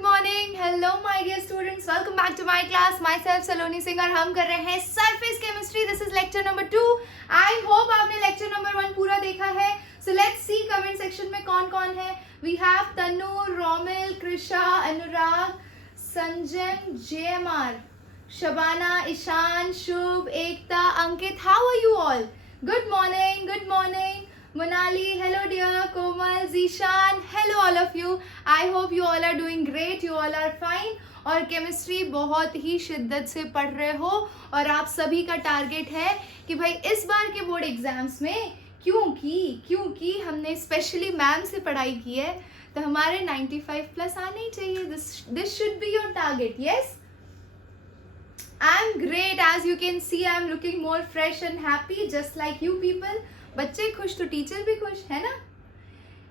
Good morning, hello my dear students, welcome back to my class. Myself Saloni Singh और हम कर रहे हैं surface chemistry. This is lecture number 2। I hope आपने lecture number 1 पूरा देखा है। So let's see comment section में कौन कौन है। We have Tanu, Romil, Krisha, Anurag, Sanjan, JMR, Shabana, Ishan, Shubh, Ekta, Ankit. How are you all? Good morning, good morning. Monali, hello dear. Komal, Zishan, hello all of you. I hope you all are doing great. You all are fine. और chemistry बहुत ही शिद्दत से पढ़ रहे हो और आप सभी का टारगेट है कि भाई इस बार के बोर्ड एग्जाम्स में क्योंकि हमने स्पेशली मैम से पढ़ाई की है तो हमारे 95 प्लस आने ही चाहिए. This should be your target. Yes, I am great. As you can see, I am looking more fresh and happy, just like you people. बच्चे खुश तो टीचर भी खुश है ना.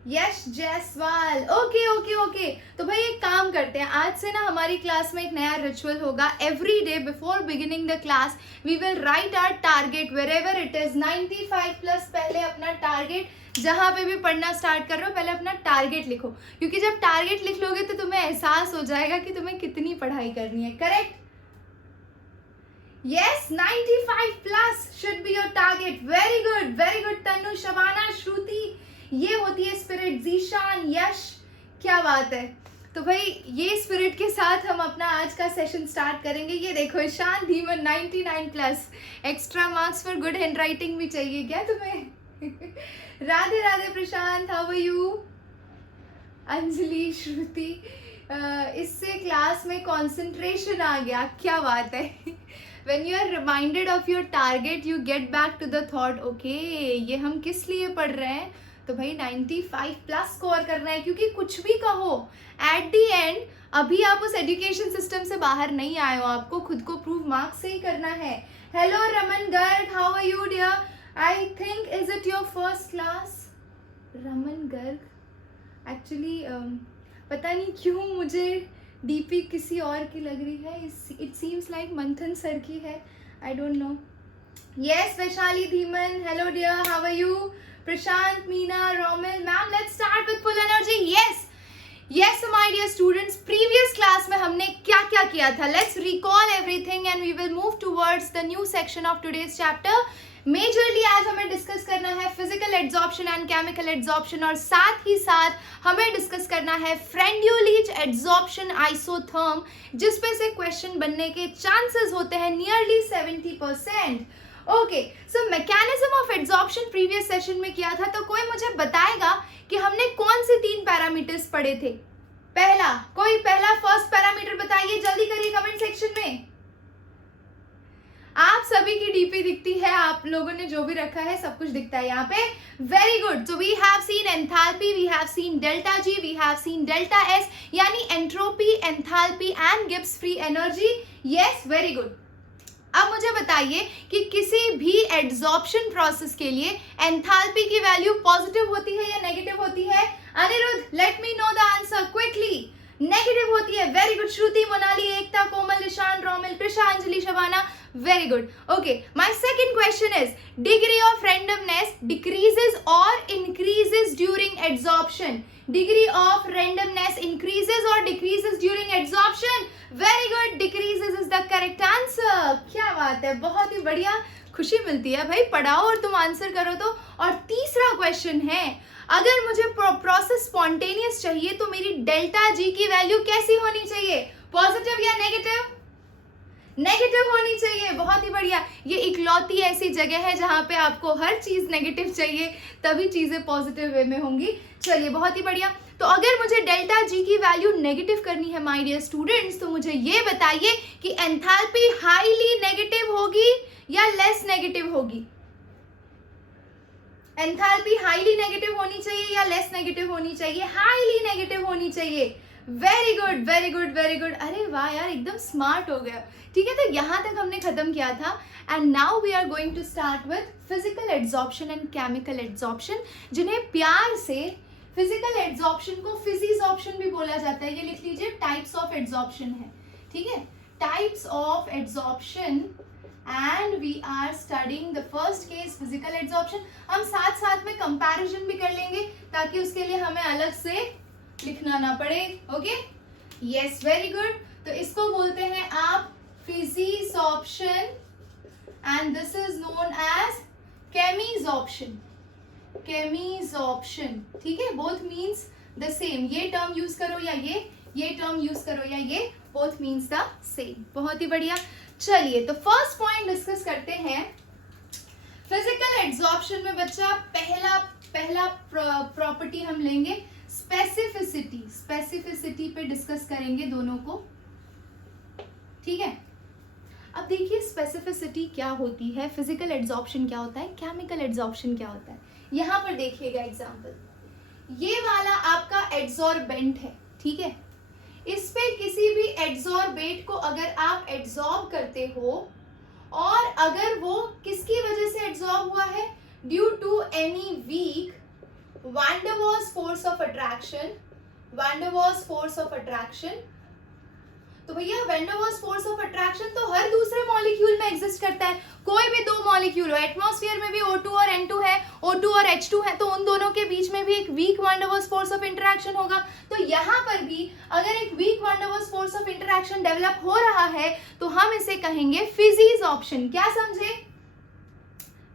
यश जयसवाल, ओके. तो भाई एक काम करते हैं, आज से ना हमारी क्लास में एक नया रिचुअल होगा. Every day before beginning the class we will write our target wherever it is. 95 plus पहले अपना टारगेट, जहाँ पे भी पढ़ना स्टार्ट कर रहे हो पहले अपना टारगेट लिखो, क्योंकि जब टारगेट लिख लोगे तो तुम्हें एहसास हो जाएगा कि तुम्हें कितनी पढ़ाई करनी है. Correct? Yes, 95 plus should be your target. Very good. तनु, शबाना, श्रुति, ये होती है स्पिरिट. जीशान, यश, क्या बात है. तो भाई ये स्पिरिट के साथ हम अपना आज का सेशन स्टार्ट करेंगे. ये देखो, Ishaan Dhiman 99 plus. Extra marks for good handwriting भी चाहिए क्या तुम्हें? Radhe Radhe Prashant, how are you? Anjali, Shruti, इससे क्लास में कंसंट्रेशन आ गया. क्या बात है. When you are reminded of your target, you get back to the thought, okay, ये हम किस लिए पढ़ रहे हैं. तो भाई 95 प्लस स्कोर करना है, क्योंकि कुछ भी कहो एट दी एंड अभी आप उस एजुकेशन सिस्टम से बाहर नहीं आए हो, आपको खुद को प्रूव मार्क्स से ही करना है. Hello Raman Garg, how are you dear? I think is it your first class? Raman Garg, actually पता नहीं क्यों मुझे डीपी किसी और की लग रही है. It seems like Manthan sir की है. I don't know. Yes, Vaishali Dhiman, hello dear, how are you? Prashant, Meena, Romil, ma'am let's start with full energy. Yes my dear students, previous class में हमने क्या क्या किया था. Let's recall everything and we will move towards the new section of today's chapter. Majorly आज हमें discuss करना है physical adsorption and chemical adsorption, और साथ ही साथ हमें डिस्कस करना है फ्रेंड्यूलिच एड्जॉर्प्शन आइसोथर्म, जिसपे से क्वेश्चन बनने के चांसेस होते हैं nearly 70%. Okay, so mechanism of adsorption previous session में किया था. तो कोई मुझे बताएगा कि हमने कौन से 3 पैरामीटर्स पढ़े थे? पहला फर्स्ट पैरामीटर बताइए, जल्दी करिए कमेंट सेक्शन में. आप सभी की डीपी दिखती है, आप लोगों ने जो भी रखा है सब कुछ दिखता है यहाँ पे. Very good. So we have seen enthalpy, we have seen delta G, we have seen delta S, यानी एंट्रोपी, एंथैल्पी एंड गिव्स free energy. Yes, very good. अब मुझे बताइए कि किसी भी एड्जॉर्प्शन प्रोसेस के लिए एंथैल्पी की वैल्यू पॉजिटिव होती है या नेगेटिव होती है? Aniruddh, let me know the answer quickly. Negative होती है. Very good. Shruti, Monali, Ekta, Komal, Ishan, Romil, Krisha, Anjali, Shabana. Very good. Okay, my second question is, degree of randomness decreases or increases during adsorption? Degree of randomness increases or decreases during adsorption? Very good. Decreases is the correct answer. क्या बात है, बहुत ही बढ़िया. खुशी मिलती है भाई, पढ़ाओ और तुम आंसर करो तो. और तीसरा क्वेश्चन है, अगर मुझे प्रोसेस स्पॉन्टेनियस चाहिए तो मेरी डेल्टा जी की वैल्यू कैसी होनी चाहिए? पॉजिटिव या नेगेटिव? नेगेटिव होनी चाहिए. बहुत ही बढ़िया. ये इकलौती ऐसी जगह है जहाँ पे आपको हर चीज नेगेटिव चाहिए, तभी चीजें पॉजिटिव वे में होंगी. चलिए, बहुत ही बढ़िया. तो अगर मुझे डेल्टा जी की वैल्यू नेगेटिव करनी है माय डियर स्टूडेंट्स, तो मुझे ये बताइए कि एंथैल्पी हाईली नेगेटिव होगी या लेस नेगेटिव होगी? एंथैल्पी हाईली नेगेटिव होनी चाहिए या लेस नेगेटिव होनी चाहिए? हाईली नेगेटिव होनी चाहिए. Very good. अरे वाह यार, एकदम स्मार्ट हो गया. ठीक है, तो यहाँ तक हमने खत्म किया था. And now we are going to start with physical adsorption and chemical adsorption, जिन्हें प्यार से फिजिकल एड्जॉर्प्शन को फिजिजॉर्प्शन भी बोला जाता है. ये लिख लीजिए, टाइप्स ऑफ एड्जॉर्प्शन है. ठीक है, types of adsorption, and we are studying the first case physical adsorption. हम साथ साथ में कंपैरिजन भी कर लेंगे ताकि उसके लिए हमें अलग से लिखना ना पड़े. Okay, yes, very good. तो इसको बोलते हैं आप physisorption and this is known as chemisorption. Chemisorption, ठीक है, बोथ मीन्स द सेम। ये टर्म यूज करो या ये टर्म यूज करो या ये, बोथ मीन्स द सेम। बहुत ही बढ़िया। चलिए तो फर्स्ट पॉइंट डिस्कस करते हैं। फिजिकल एड्सॉर्प्शन में बच्चा पहला प्रॉपर्टी हम लेंगे स्पेसिफिसिटी। स्पेसिफिसिटी पे डिस्कस करेंगे दोनों को, ठीक है। अब देखिए स्पेसिफिसिटी क्या होती है, फिजिकल एड्सॉर्प्शन क्या होता है, केमिकल एड्सॉर्प्शन क्या होता है। यहां पर देखिएगा एग्जांपल, ये वाला आपका एड्सॉर्बेंट है, ठीक है। इस पे किसी भी एड्सॉर्बेट को अगर आप एड्सॉर्ब करते हो और अगर वो किसकी वजह से एड्सॉर्ब हुआ है, due to any weak van der Waals force of attraction, van der Waals force of attraction. तो भैया van der Waals force of attraction तो हर दूसरे मॉलिक्यूल में एग्जिस्ट करता है। कोई भी दो मॉलिक्यूल हो, एटमॉस्फेयर में भी O2 और N2 है, O2 और H2 है, तो उन दोनों के बीच में भी एक weak van der Waals force of interaction होगा। तो यहाँ पर भी अगर एक weak van der Waals force of interaction develop हो रहा है तो हम इसे कहेंगे फिजिसॉर्प्शन। क्या समझे?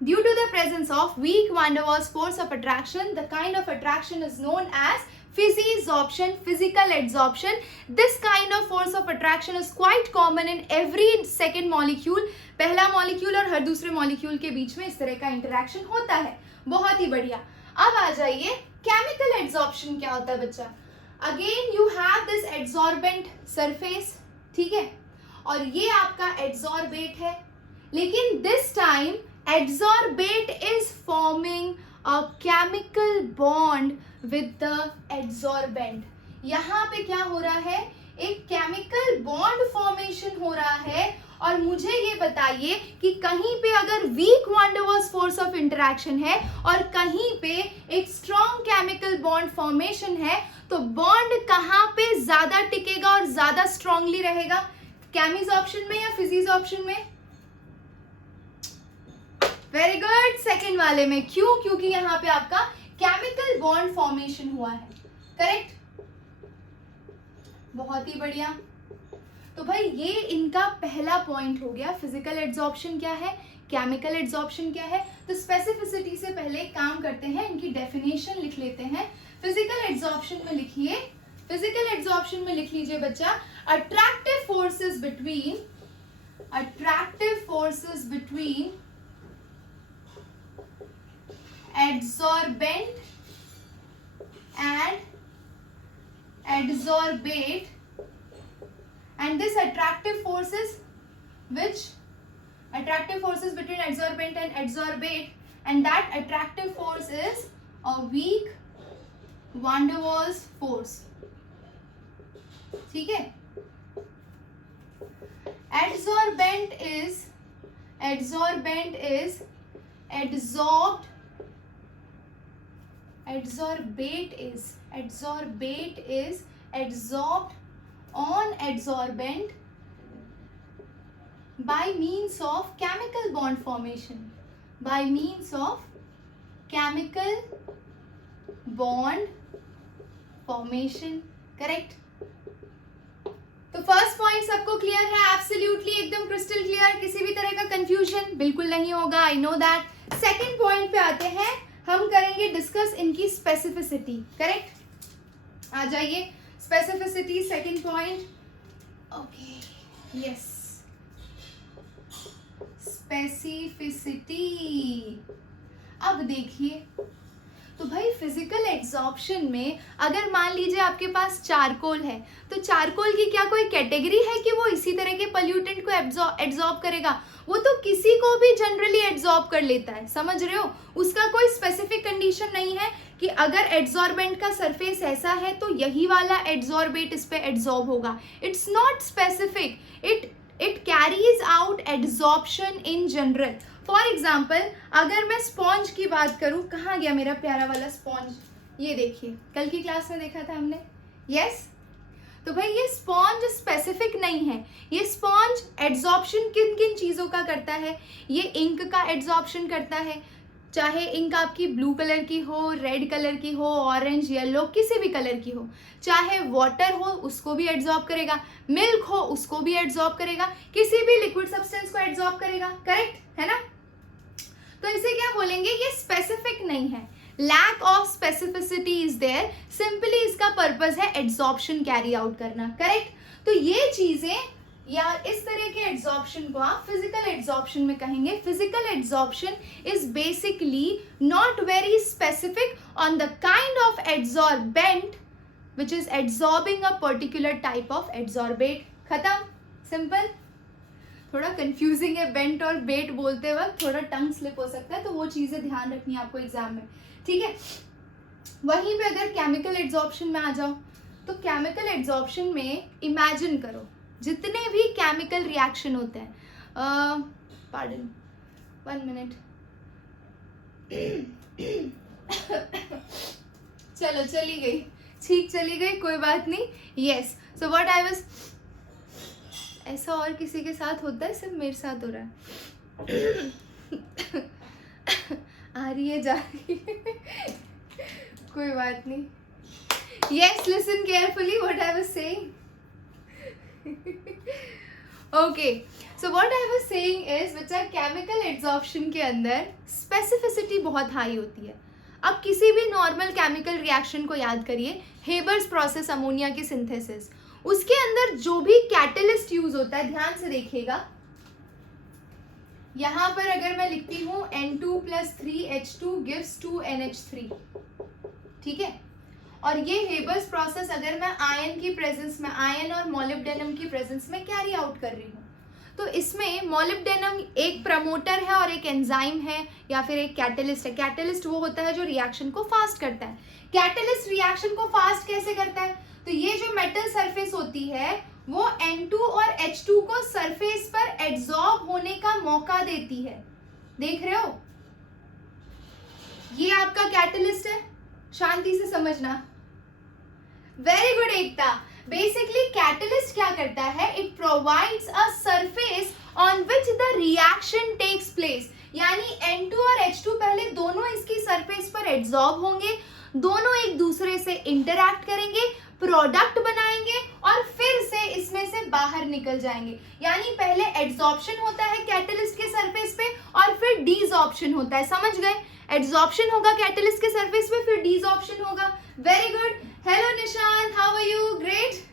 Due to the presence of weak van der Waals force of attraction, the kind of attraction is known as physisorption, physical adsorption. This kind of force of attraction is quite common in every second molecule. पहला molecule और हर दूसरे molecule के बीच में इस तरह का interaction होता है। बहुत ही बढ़िया। अब आ जाइए केमिकल एड्सॉर्प्शन क्या होता है बच्चा। Again you have this adsorbent surface, ठीक है, और ये आपका एड्सॉर्बेट है, लेकिन this time adsorbate is forming a chemical bond with the adsorbent। यहाँ पे क्या हो रहा है, एक केमिकल बॉन्ड फॉर्मेशन हो रहा है। और मुझे ये बताइए कि कहीं पे अगर weak van der Waals force of interaction है और कहीं पे एक स्ट्रॉन्ग केमिकल बॉन्ड फॉर्मेशन है, तो बॉन्ड कहाँ पे ज्यादा टिकेगा और ज्यादा स्ट्रांगली रहेगा, केमिसॉर्प्शन में या फिजिसॉर्प्शन में? वेरी गुड, सेकेंड वाले में। क्यों? क्योंकि यहाँ पे आपका केमिकल बॉन्ड फॉर्मेशन हुआ है, करेक्ट। बहुत ही बढ़िया। तो भाई ये इनका पहला पॉइंट हो गया। फिजिकल एड्सॉर्प्शन क्या है, केमिकल एड्सॉर्प्शन क्या है। तो स्पेसिफिसिटी से पहले काम करते हैं, इनकी डेफिनेशन लिख लेते हैं। फिजिकल एड्सॉर्प्शन में लिखिए, फिजिकल एड्सॉर्प्शन में लिख लीजिए बच्चा, attractive forces between adsorbent and adsorbate, and this attractive forces between adsorbent and adsorbate, and that attractive force is a weak van der Waals force, ठीक है। adsorbate is adsorbed on adsorbent by means of chemical bond formation, correct. तो first point सबको clear है? Absolutely एकदम crystal clear, किसी भी तरह का कंफ्यूजन बिल्कुल नहीं होगा, I know that. Second point पे आते हैं, हम करेंगे डिस्कस इनकी स्पेसिफिसिटी, करेक्ट। आ जाइए specificity, second point. Okay, yes, specificity. अब देखिए, तो भाई फिजिकल एड्सॉर्प्शन में अगर मान लीजिए आपके पास चारकोल है, तो चारकोल की क्या कोई कैटेगरी है कि वो इसी तरह के पोल्यूटेंट को एब्जॉर्ब करेगा? वो तो किसी को भी जनरली एब्जॉर्ब कर लेता है, समझ रहे हो। उसका कोई स्पेसिफिक कंडीशन नहीं है कि अगर एड्सॉर्बेंट का सरफेस ऐसा है तो यही वाला एड्सॉर्बेट इस पे एड्सॉर्ब होगा। It's not specific, it carries out adsorption in general. For example, अगर मैं स्पॉन्ज की बात करूं, कहाँ गया मेरा प्यारा वाला स्पॉन्ज? ये देखिए, कल की क्लास में देखा था हमने, यस। तो भाई ये स्पॉन्ज स्पेसिफिक नहीं है। ये स्पॉन्ज एड्सॉर्प्शन किन किन चीज़ों का करता है? ये इंक का एड्सॉर्प्शन करता है, चाहे इंक आपकी ब्लू कलर की हो, रेड कलर की हो, ऑरेंज, येलो, किसी भी कलर की हो, चाहे वाटर हो उसको भी एब्जॉर्ब करेगा, मिल्क हो उसको भी एब्जॉर्ब करेगा, किसी भी लिक्विड सब्सटेंस को एब्जॉर्ब करेगा, करेक्ट है ना। तो इसे क्या बोलेंगे, ये स्पेसिफिक नहीं है, lack of specificity is there, simply इसका पर्पस है एब्जॉर्प्शन कैरी आउट करना, करेक्ट। तो ये चीजें या इस तरह के एब्जॉर्प्शन को आप फिजिकल एब्जॉर्प्शन में कहेंगे। Physical absorption is basically not very specific on the kind of absorbent which is absorbing a particular type of absorbent. खत्म, सिंपल। थोड़ा कंफ्यूजिंग है, बेंट और बेट बोलते वक्त थोड़ा टंग स्लिप हो सकता है, तो वो चीजें ध्यान रखनी है आपको एग्जाम में, ठीक है। वहीं पे अगर केमिकल एब्जॉर्प्शन में आ जाओ, तो केमिकल एब्जॉर्प्शन में इमेजिन करो जितने भी केमिकल रिएक्शन होते हैं, पार्डन 1 मिनट, चलो चली गई, ठीक चली गई, कोई बात नहीं। Yes, so what I was, ऐसा और किसी के साथ होता है, सिर्फ मेरे साथ हो रहा है। आ रही है, जा रही है, कोई बात नहीं। Yes, listen carefully what I was saying. Okay, so what I was saying is बच्चा केमिकल एब्जॉर्प्शन के अंदर स्पेसिफिसिटी बहुत हाई होती है। अब किसी भी नॉर्मल केमिकल रिएक्शन को याद करिए, हेबर्स प्रोसेस, अमोनिया की सिंथेसिस, उसके अंदर जो भी कैटलिस्ट यूज होता है, ध्यान से देखिएगा, यहां पर अगर मैं लिखती हूं N2 + 3H2 gives 2NH3, ठीक है। और ये हेबर्स प्रोसेस अगर मैं आयन की प्रेजेंस में, आयन और मोलिब्डेनम की प्रेजेंस में कैरी आउट कर रही हूँ, तो इसमें मोलिब्डेनम एक प्रमोटर है और एक एंजाइम है या फिर एक कैटलिस्ट है। कैटलिस्ट वो होता है जो रिएक्शन को फास्ट करता है। कैटलिस्ट रिएक्शन को फास्ट कैसे करता है, तो ये जो मेटल सरफेस होती है वो N2 और H2 को सरफेस पर एब्जॉर्ब होने का मौका देती है। देख रहे हो, ये आपका कैटलिस्ट है, शांति से समझना। Very good Ekta. Basically catalyst क्या करता है, it provides a surface on which the reaction takes place, यानी N2 और H2 पहले दोनों इसकी सरफेस पर एब्जॉर्ब होंगे, दोनों एक दूसरे से इंटरैक्ट करेंगे, प्रोडक्ट बनाएंगे और फिर से इसमें से बाहर निकल जाएंगे। यानी पहले एब्जॉर्प्शन होता है कैटलिस्ट के सरफेस पे और फिर डीजॉर्प्शन होता है, समझ गए। एब्जॉर्प्शन होगा कैटलिस्ट के सरफेस पे, फिर डीजॉर्प्शन होगा। Very good. Hello Nishan, how are you? Great.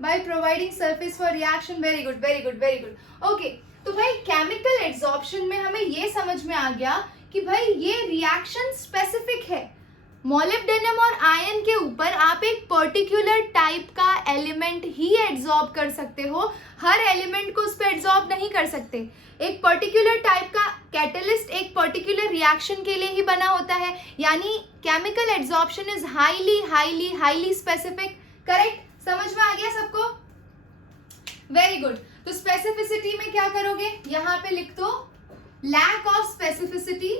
By providing surface for reaction, very good very good very good. Okay, तो भाई केमिकल एब्जॉर्प्शन में हमें ये समझ में आ गया कि भाई ये रिएक्शन स्पेसिफिक है। मोलिब्डेनम और आयन के ऊपर आप एक पर्टिकुलर टाइप का एलिमेंट ही एब्जॉर्ब कर सकते हो, हर एलिमेंट को उस पर एब्जॉर्ब नहीं कर सकते। एक पर्टिकुलर टाइप का कैटलिस्ट एक पर्टिकुलर रिएक्शन के लिए ही बना होता है, यानी chemical absorption is highly highly highly specific. Correct, समझ में आ गया सबको? Very good. तो स्पेसिफिसिटी में क्या करोगे, यहां पे लिख दो lack of specificity,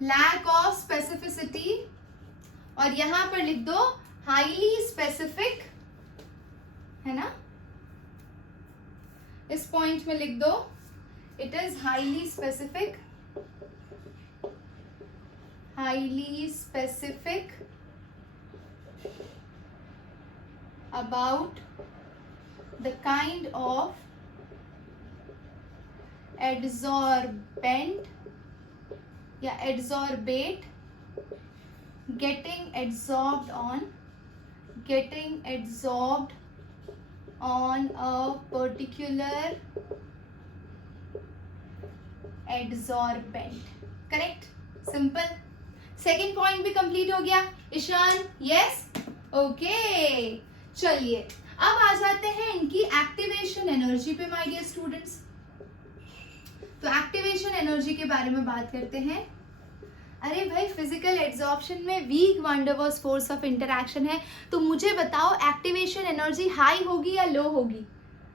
lack of specificity, और यहां पर लिख दो हाईली स्पेसिफिक, है ना। इस पॉइंट में लिख दो it is highly specific, highly specific about the kind of adsorbent या adsorbate getting adsorbed on a particular adsorbent. Correct, simple. Second point भी कंप्लीट हो गया ईशान? Yes, okay. चलिए अब आ जाते हैं इनकी एक्टिवेशन एनर्जी पे माय डियर स्टूडेंट्स। तो एक्टिवेशन एनर्जी के बारे में बात करते हैं। अरे भाई, फिजिकल एब्जॉर्प्शन में weak van der Waals force of interaction है, तो मुझे बताओ एक्टिवेशन एनर्जी हाई होगी या लो होगी?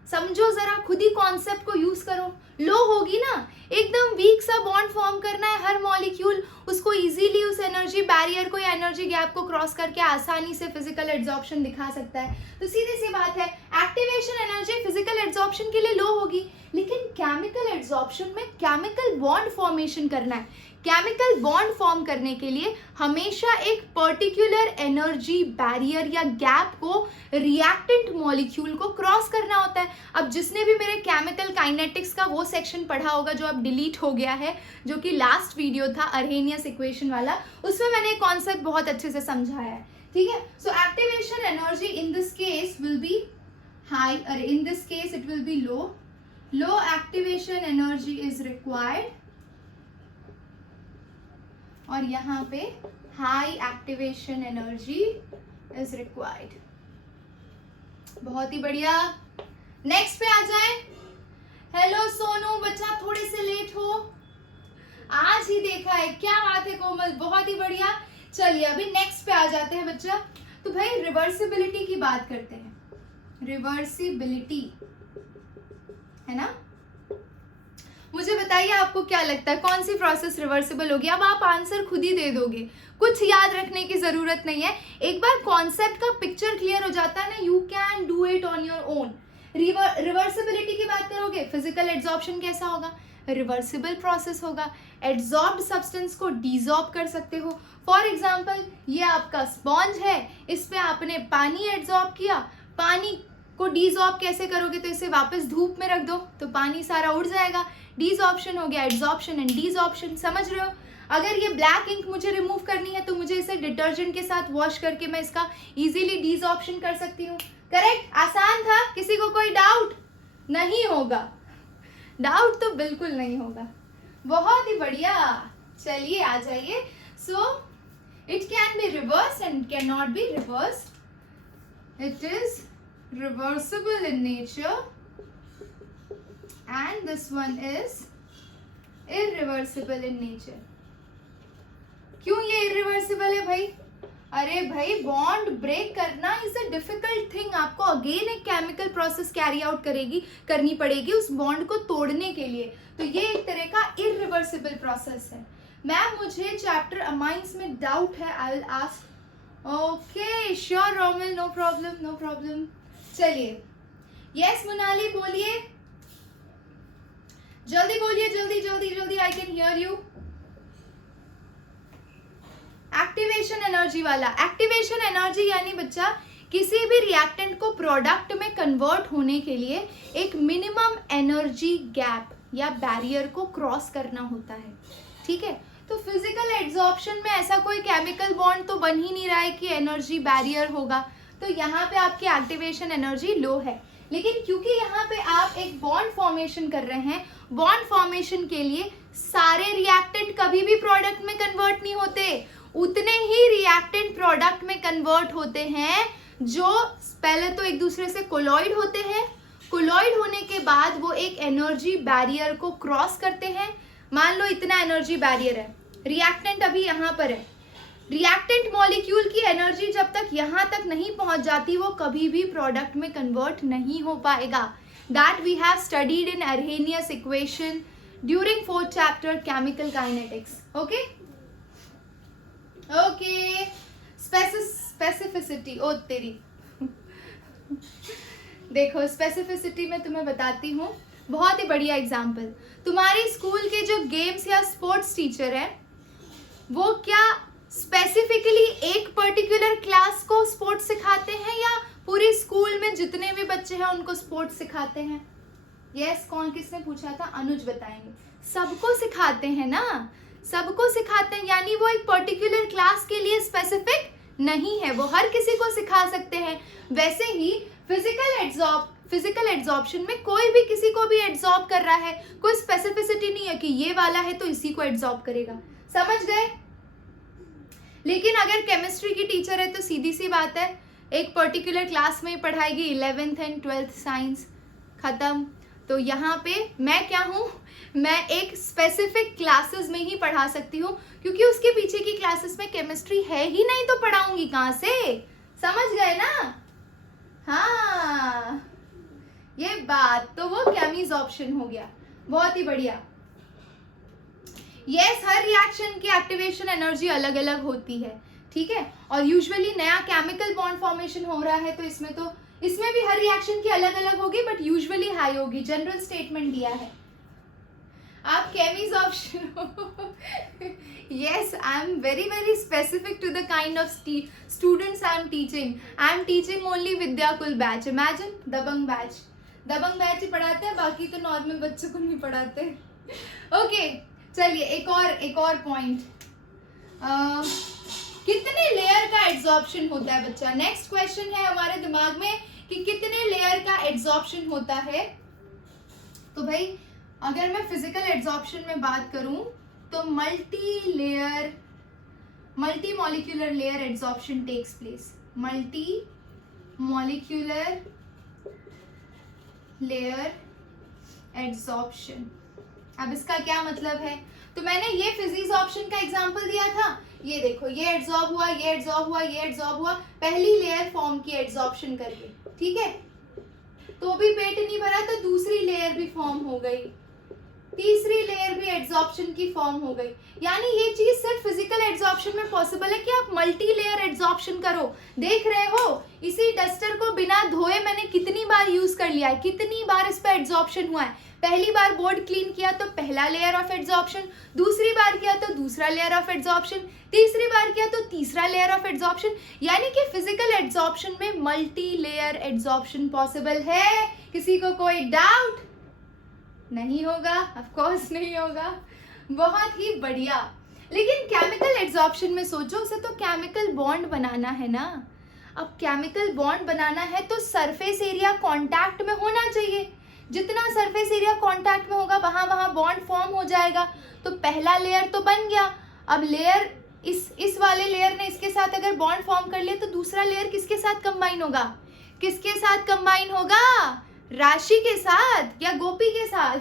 समझो जरा, खुद ही कॉन्सेप्ट को यूज करो। लो होगी ना, एकदम वीक सा बॉन्ड फॉर्म करना है हर मॉलिक्यूल, उसको इजीली उस एनर्जी बैरियर को या एनर्जी गैप को क्रॉस करके आसानी से फिजिकल एड्जॉर्प्शन दिखा सकता है। तो सीधी सी बात है, एक्टिवेशन एनर्जी फिजिकल एड्जॉर्प्शन के लिए लो होगी, लेकिन केमिकल एड्जॉर्प्शन में केमिकल बॉन्ड फॉर्मेशन करना है। केमिकल बॉन्ड फॉर्म करने के लिए हमेशा एक पर्टिकुलर एनर्जी बैरियर या गैप को रिएक्टेंट मॉलिक्यूल को क्रॉस करना होता है। अब जिसने भी मेरे केमिकल काइनेटिक्स का वो सेक्शन पढ़ा होगा जो अब डिलीट हो गया है, जो कि लास्ट वीडियो था अर्हेनियस इक्वेशन वाला, उसमें मैंने कॉन्सेप्ट बहुत अच्छे से समझाया है, ठीक है। So activation energy in this case will be high, और in this case it will be low. Low activation energy is required, और यहाँ पे high activation energy is required. बहुत ही बढ़िया, नेक्स्ट पे आ जाए। हेलो सोनू, बच्चा थोड़े से लेट हो, आज ही देखा है, क्या बात है कोमल, बहुत ही बढ़िया। चलिए अभी नेक्स्ट पे आ जाते हैं बच्चा। तो भाई रिवर्सिबिलिटी की बात करते हैं, रिवर्सिबिलिटी है ना। मुझे बताइए आपको क्या लगता है कौन सी प्रोसेस रिवर्सिबल होगी? अब आप आंसर खुद ही दे दोगे, कुछ याद रखने की जरूरत नहीं है, एक बार कॉन्सेप्ट का पिक्चर क्लियर हो जाता है ना, you can do it on your own. Reversibility की बात करोगे, फिजिकल एड्जॉर्प्शन कैसा होगा? रिवर्सिबल प्रोसेस होगा, एड्जॉर्ब्ड सब्सटेंस को डिजॉर्ब कर सकते हो। फॉर एग्जाम्पल ये आपका स्पॉन्ज है, इस पे आपने पानी एड्जॉर्ब किया, पानी को डिजॉर्ब कैसे करोगे? तो इसे वापस धूप में रख दो तो पानी सारा उड़ जाएगा, डिजॉर्प्शन हो गया, एड्जॉर्प्शन एंड डिजॉर्प्शन, समझ रहे हो। अगर ये ब्लैक इंक मुझे रिमूव करनी है तो मुझे इसे डिटर्जेंट के साथ वॉश करके मैं इसका इजीली डिजॉर्प्शन कर सकती हूँ, करेक्ट। आसान था, किसी को कोई डाउट नहीं होगा? डाउट तो बिल्कुल नहीं होगा, बहुत ही बढ़िया। चलिए आ जाइए। So it can be reverse and can not be reverse, it is reversible in nature and this one is irreversible in nature। क्यों ये irreversible है भाई? अरे भाई बॉन्ड ब्रेक करना इज अ डिफिकल्ट थिंग, आपको अगेन एक केमिकल प्रोसेस कैरी आउट करनी पड़ेगी उस बॉन्ड को तोड़ने के लिए, तो ये एक तरह का इररिवर्सिबल प्रोसेस है। मैम मुझे चैप्टर अमाइंस में डाउट है, I will ask. Okay sure Romil, no problem no problem. चलिए यस मोनाली बोलिए, जल्दी बोलिए, जल्दी जल्दी जल्दी, I can hear you. Activation energy वाला, एक्टिवेशन एनर्जी यानी बच्चा किसी भी रिएक्टेंट को प्रोडक्ट में कन्वर्ट होने के लिए एक मिनिमम एनर्जी गैप या बैरियर को क्रॉस करना होता है, ठीक है। तो फिजिकल एड्जॉर्प्शन में ऐसा कोई केमिकल बॉन्ड तो बन ही नहीं रहा है कि एनर्जी बैरियर होगा, तो यहाँ पे आपकी एक्टिवेशन एनर्जी लो है। लेकिन क्योंकि यहाँ पे आप एक बॉन्ड फॉर्मेशन कर रहे हैं, बॉन्ड फॉर्मेशन के लिए सारे रिएक्टेंट कभी भी प्रोडक्ट में कन्वर्ट नहीं होते, उतने ही रिएक्टेंट प्रोडक्ट में कन्वर्ट होते हैं जो पहले तो एक दूसरे से कोलॉइड होते हैं, कोलॉइड होने के बाद वो एक एनर्जी बैरियर को क्रॉस करते हैं। मान लो इतना एनर्जी बैरियर है, रिएक्टेंट अभी यहाँ पर है, रिएक्टेंट मॉलिक्यूल की एनर्जी जब तक यहाँ तक नहीं पहुंच जाती वो कभी भी प्रोडक्ट में कन्वर्ट नहीं हो पाएगा। That we have studied in Arrhenius equation during 4th chapter chemical kinetics. Okay okay, specificity, ओ तेरी देखो स्पेसिफिसिटी में तुम्हें बताती हूँ, बहुत ही बढ़िया एग्जाम्पल। तुम्हारे स्कूल के जो गेम्स या स्पोर्ट्स टीचर है वो क्या स्पेसिफिकली एक पर्टिकुलर क्लास को स्पोर्ट्स सिखाते हैं या पूरी स्कूल में जितने भी बच्चे हैं उनको स्पोर्ट्स सिखाते हैं? यस कौन, किसने पूछा था? अनुज बताएंगे। सबको सिखाते हैं ना, सबको सिखाते हैं, यानी वो एक पर्टिकुलर क्लास के लिए स्पेसिफिक नहीं है, वो हर किसी को सिखा सकते हैं। वैसे ही फिजिकल एड्जॉर्प्शन में कोई भी किसी को भी एड्जॉर्ब कर रहा है, कोई स्पेसिफिसिटी नहीं है कि ये वाला है तो इसी को एड्जॉर्ब करेगा, समझ गए। लेकिन अगर केमिस्ट्री की टीचर है तो सीधी सी बात है, एक पर्टिकुलर क्लास में ही पढ़ाएगी, 11th एंड 12th साइंस खत्म। तो यहाँ पे मैं क्या हूँ, मैं एक स्पेसिफिक क्लासेस में ही पढ़ा सकती हूँ, क्योंकि उसके पीछे की क्लासेस में केमिस्ट्री है ही नहीं, तो पढ़ाऊंगी कहाँ से, समझ गए ना। हाँ ये बात, तो वो केमिज़ॉर्प्शन हो गया। बहुत ही बढ़िया। यस, हर रिएक्शन की एक्टिवेशन एनर्जी अलग अलग होती है, ठीक है। और यूजुअली नया केमिकल बॉन्ड फॉर्मेशन हो रहा है, तो इसमें भी हर रिएक्शन की अलग अलग होगी, बट यूजुअली हाई होगी। जनरल स्टेटमेंट दिया है। आप केमीज ऑप्शन हो। Yes, I am very very specific to the kind of students I am teaching. I am teaching only Vidyakul batch. Imagine, Dabangg batch ही पढ़ाते हैं, बाकी तो नॉर्मल बच्चों को नहीं पढ़ाते। ओके, चलिए एक और पॉइंट। कितने लेयर का एड्सॉर्प्शन होता है बच्चा? नेक्स्ट क्वेश्चन है हमारे दिमाग में कि कितने लेयर का एड्सॉर्प्शन होता है। तो भाई अगर मैं फिजिकल एड्सॉर्प्शन में बात करूं तो multi molecular layer adsorption takes place. Multi molecular layer adsorption. अब इसका क्या मतलब है? तो मैंने ये फिजिक्स ऑप्शन का एग्जांपल दिया था। ये देखो, ये एड्सॉर्ब हुआ, ये एड्सॉर्ब हुआ, ये एड्सॉर्ब हुआ, पहली लेयर फॉर्म की एड्सॉर्प्शन करके, ठीक है। तो भी पेट नहीं भरा तो दूसरी लेयर भी फॉर्म हो गई, तीसरी लेयर भी एड्सॉर्प्शन की फॉर्म हो गई। यानी ये चीज सिर्फ फिजिकल एड्सॉर्प्शन में पॉसिबल है कि आप मल्टी लेयर एड्सॉर्प्शन करो। देख रहे हो, इसी डस्टर को बिना धोए मैंने कितनी बार यूज कर लिया है, कितनी बार इस पर एड्सॉर्प्शन हुआ है। पहली बार बोर्ड क्लीन किया तो पहला लेयर ऑफ एड्सॉर्प्शन, दूसरी बार किया तो दूसरा लेयर ऑफ एड्सॉर्प्शन, तीसरी बार किया तो तीसरा लेयर ऑफ एड्सॉर्प्शन। यानी कि फिजिकल एड्सॉर्प्शन में मल्टी लेयर एड्सॉर्प्शन पॉसिबल है। किसी को कोई डाउट? नहीं होगा, ऑफ कोर्स नहीं होगा। बहुत ही बढ़िया। लेकिन केमिकल एड्सॉर्प्शन में सोचो, उसे तो केमिकल बॉन्ड बनाना है ना। अब केमिकल बॉन्ड बनाना है तो सरफेस एरिया कांटेक्ट में होना चाहिए। जितना सरफेस एरिया कांटेक्ट में होगा वहां बॉन्ड फॉर्म हो जाएगा। तो पहला लेयर तो बन गया। अब लेयर इस वाले लेयर ने इसके साथ अगर बॉन्ड फॉर्म कर लिया तो दूसरा लेयर किसके साथ कंबाइन होगा? किसके साथ कंबाइन होगा? राशि के साथ या गोपी के साथ?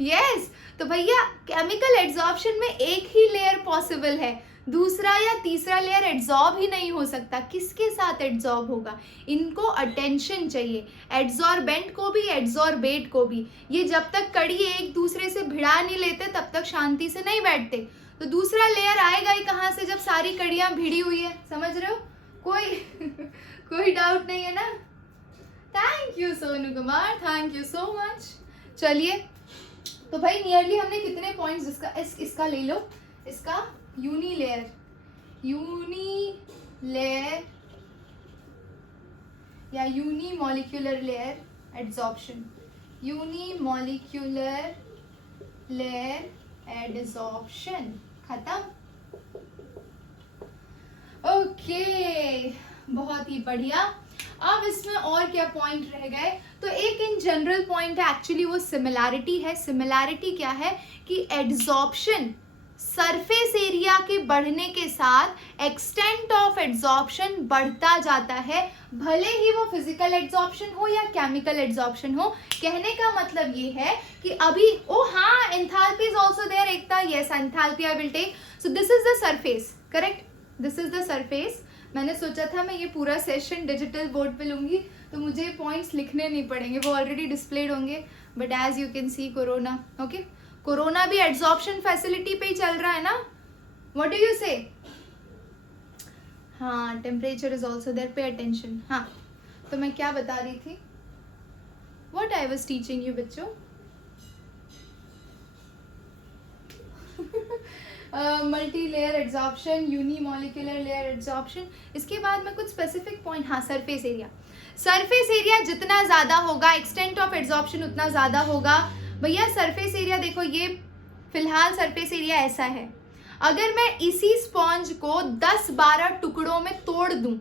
यस, तो भैया केमिकल एड्सॉर्प्शन में एक ही लेयर पॉसिबल है, दूसरा या तीसरा लेयर एड्सॉर्ब ही नहीं हो सकता। किसके साथ एड्सॉर्ब होगा? इनको अटेंशन चाहिए, एड्सॉर्बेंट को भी, एड्सॉर्बेट को भी। ये जब तक कड़ी एक दूसरे से भिड़ा नहीं लेते तब तक शांति से नहीं बैठते। तो दूसरा लेयर आएगा ही कहाँ से जब सारी कड़ियां भिड़ी हुई है? समझ रहे हो? कोई डाउट नहीं है ना? Thank you Sonu Kumar, thank you so much. चलिए, तो भाई नियरली हमने कितने पॉइंट्स इसका ले लो, इसका यूनी लेयर या uni molecular layer adsorption, uni molecular layer adsorption खत्म। ओके, बहुत ही बढ़िया। अब इसमें और क्या पॉइंट रह गए? तो एक इन जनरल पॉइंट है, एक्चुअली वो सिमिलैरिटी है। सिमिलैरिटी क्या है कि एड्सॉर्प्शन सरफेस एरिया के बढ़ने के साथ एक्सटेंट ऑफ एड्सॉर्प्शन बढ़ता जाता है, भले ही वो फिजिकल एड्सॉर्प्शन हो या केमिकल एड्सॉर्प्शन हो। कहने का मतलब ये है कि अभी हाँ, enthalpy is also there Ekta. Yes, enthalpy I will take. So this is the surface, correct? This is the surface. मैंने सोचा था मैं ये पूरा सेशन डिजिटल बोर्ड पे लूंगी तो मुझे पॉइंट्स लिखने नहीं पड़ेंगे, वो ऑलरेडी डिस्प्लेड होंगे। But as you can see corona, okay, corona भी एड्सॉर्प्शन फैसिलिटी पे ही चल रहा है ना। What do you say? हाँ, temperature is also there, pay attention. हाँ, तो मैं क्या बता रही थी? What I was teaching you बच्चों? Multilayer adsorption, uni molecular layer adsorption. इसके बाद में कुछ स्पेसिफिक पॉइंट, हाँ, सरफेस एरिया। सरफेस एरिया जितना ज़्यादा होगा एक्सटेंट ऑफ एड्सॉर्प्शन उतना ज़्यादा होगा। भैया सरफेस एरिया देखो, ये फिलहाल सरफेस एरिया ऐसा है। अगर मैं इसी स्पॉन्ज को 10-12 टुकड़ों में तोड़ दूं,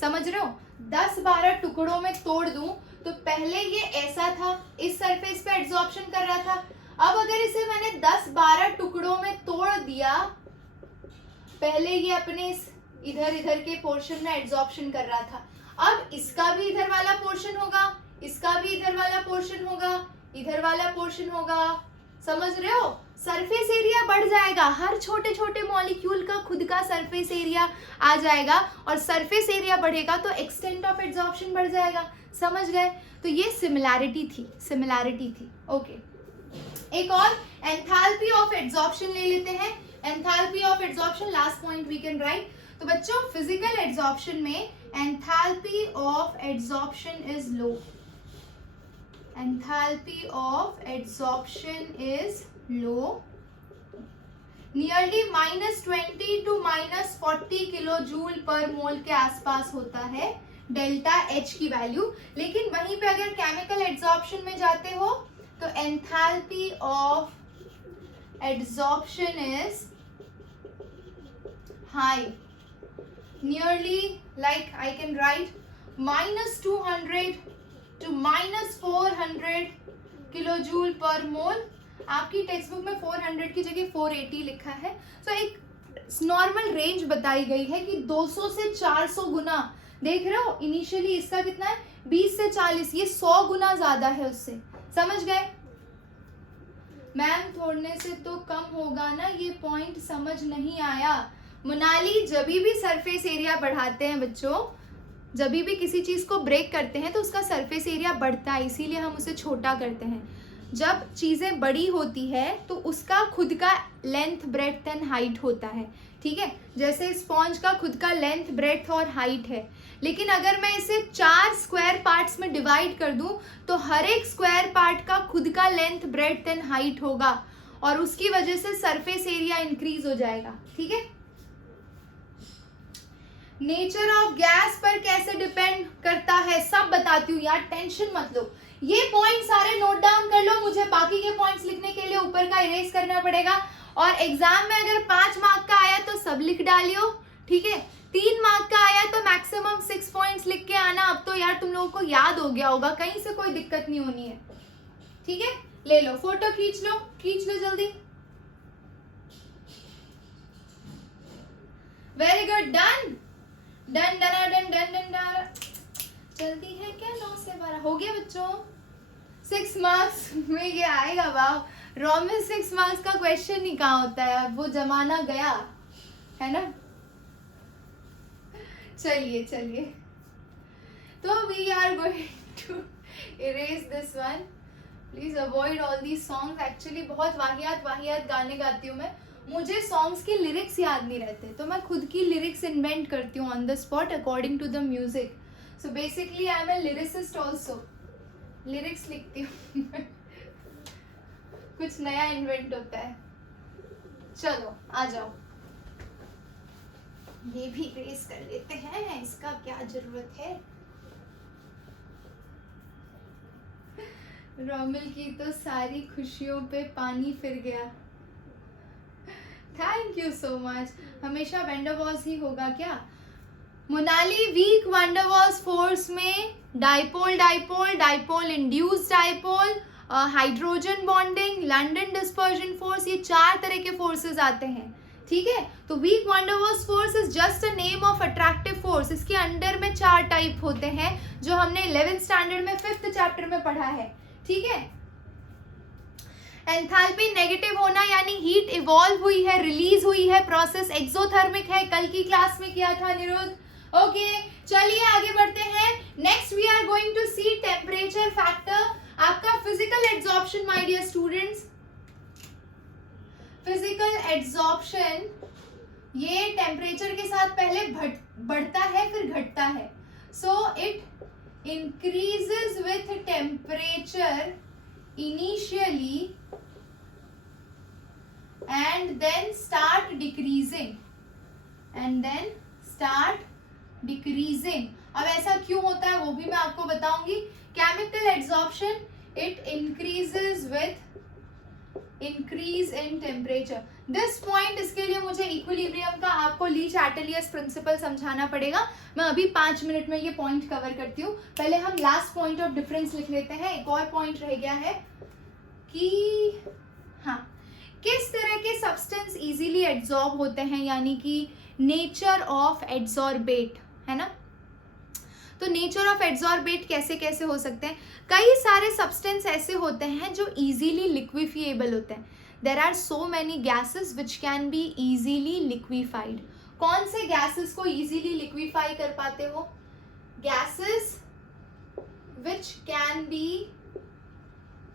समझ रहे हो, 10-12 टुकड़ों में तोड़ दूं, तो पहले ये ऐसा था, इस सरफेस पे एड्सॉर्प्शन कर रहा था। अब अगर इसे मैंने 10-12 टुकड़ों में तोड़ दिया, पहले ये अपने इधर के पोर्शन में एड्सॉर्प्शन कर रहा था, अब इसका भी इधर वाला पोर्शन होगा, इसका भी इधर वाला पोर्शन होगा, इधर वाला पोर्शन होगा। समझ रहे हो? सरफेस एरिया बढ़ जाएगा, हर छोटे छोटे मॉलिक्यूल का खुद का सरफेस एरिया आ जाएगा, और सरफेस एरिया बढ़ेगा तो एक्सटेंट ऑफ एड्सॉर्प्शन बढ़ जाएगा। समझ गए? तो ये सिमिलैरिटी थी। ओके, एक और एंथैल्पी ऑफ एड्सॉर्प्शन ले लेते हैं। Enthalpy of adsorption, last point we can write. तो बच्चों फिजिकल एड्सॉर्प्शन में enthalpy of adsorption is low. Enthalpy of adsorption is low, nearly -20 to -40 kilojoule per mole के आसपास होता है डेल्टा एच की वैल्यू। लेकिन वहीं पे अगर केमिकल एड्सॉर्प्शन में जाते हो तो enthalpy of adsorption is high, nearly like I can write -200 to -400 kilojoule per mole. आपकी टेक्स्ट बुक में 400 की जगह 480 लिखा है। सो एक नॉर्मल रेंज बताई गई है कि 200 से 400 गुना, देख रहे हो इनिशियली इसका कितना है 20 से 40, ये 100 गुना ज्यादा है उससे। समझ गए? मैम तोड़ने से तो कम होगा ना, ये पॉइंट समझ नहीं आया। मोनाली, जब भी सरफेस एरिया बढ़ाते हैं बच्चों, जब भी किसी चीज को ब्रेक करते हैं तो उसका सरफेस एरिया बढ़ता है, इसीलिए हम उसे छोटा करते हैं। जब चीजें बड़ी होती है तो उसका खुद का लेंथ, ब्रेड्थ एंड हाइट होता है, ठीक है? जैसे स्पॉन्ज का खुद का लेंथ, ब्रेड्थ और हाइट है। लेकिन अगर मैं इसे 4 स्क्वायर पार्ट्स में डिवाइड कर दूं तो हर एक स्क्वायर पार्ट का खुद का लेंथ, ब्रेड्थ एंड हाइट होगा और उसकी वजह से सरफेस एरिया इंक्रीज हो जाएगा, ठीक है? नेचर ऑफ गैस पर कैसे डिपेंड करता है सब बताती हूँ यार, टेंशन मत लो। ये पॉइंट सारे नोट डाउन कर लो, मुझे बाकी के पॉइंट्स लिखने के लिए ऊपर का इरेज करना पड़ेगा। और एग्जाम में अगर 5 मार्क का आया तो सब लिख डालियो, ठीक है? 3 मार्क का आया तो मैक्सिमम 6 पॉइंट्स लिख के आना। अब तो यार तुम लोगों को याद हो गया होगा, कहीं से कोई दिक्कत नहीं होनी है, ठीक है? ले लो फोटो, खींच लो जल्दी। Very good, done. जल्दी है क्या? 9 से 12 हो गया बच्चों। 6 मार्क्स में ये आएगा। वाह, रॉ में 6 मार्क्स का क्वेश्चन ही कहाँ होता है, अब वो जमाना गया है ना। चलिए तो we are going to erase this one. Please avoid all these songs. Actually बहुत वाहियात गाने गाती हूँ मैं, मुझे सॉन्ग्स के लिरिक्स याद नहीं रहते तो मैं खुद की लिरिक्स इन्वेंट करती हूँ on the spot according to the music. So basically I am a lyricist also, lyrics लिखती हूँ कुछ नया इन्वेंट होता है। चलो आ जाओ, ये भी इरेज कर लेते हैं, इसका क्या जरूरत है। रोमिल की तो सारी खुशियों पे पानी फिर गया। Thank you so much. हमेशा वैंडरवॉल्स ही होगा क्या? मोनाली, वीक वैंडरवॉल्स फोर्स में dipole induced dipole, hydrogen bonding, London dispersion force, ये 4 तरह के फोर्सेस आते हैं, ठीक है? तो weak van der Waals force is just a name of attractive force. इसके अंडर में 4 टाइप होते हैं जो हमने 11th स्टैंडर्ड में 5th चैप्टर में पढ़ा है, ठीक है? एंथैल्पी नेगेटिव होना यानी हीट इवॉल्व हुई है, रिलीज हुई है, प्रोसेस एक्सोथर्मिक है, कल की क्लास में किया था निरुद्ध। ओके, चलिए आगे बढ़ते हैं। Next we are going to see temperature factor. आपका physical adsorption my dear students, physical adsorption ये टेम्परेचर के साथ पहले बढ़ता है फिर घटता है। So it increases with temperature initially and then start decreasing अब ऐसा क्यों होता है वो भी मैं आपको बताऊंगी। Chemical adsorption, it increases with increase in temperature. This point, इसके लिए मुझे इक्विलिब्रियम का आपको ली चैटलियस प्रिंसिपल समझाना पड़ेगा। मैं अभी 5 मिनट में ये पॉइंट कवर करती हूँ। पहले हम लास्ट पॉइंट ऑफ डिफरेंस लिख लेते हैं। एक और पॉइंट रह गया है कि हाँ, किस तरह के सब्सटेंस इजीली एड्सॉर्ब होते हैं, यानी कि नेचर ऑफ एड्सॉर्बेट, है ना। तो नेचर ऑफ एड्सॉर्बेट कैसे कैसे हो सकते हैं? कई सारे सब्सटेंस ऐसे होते हैं जो इजीली लिक्विफिएबल होते हैं। There are so many gases which can be easily liquefied. कौन से गैसेस को इजीली लिक्विफाई कर पाते हो? Gases which can be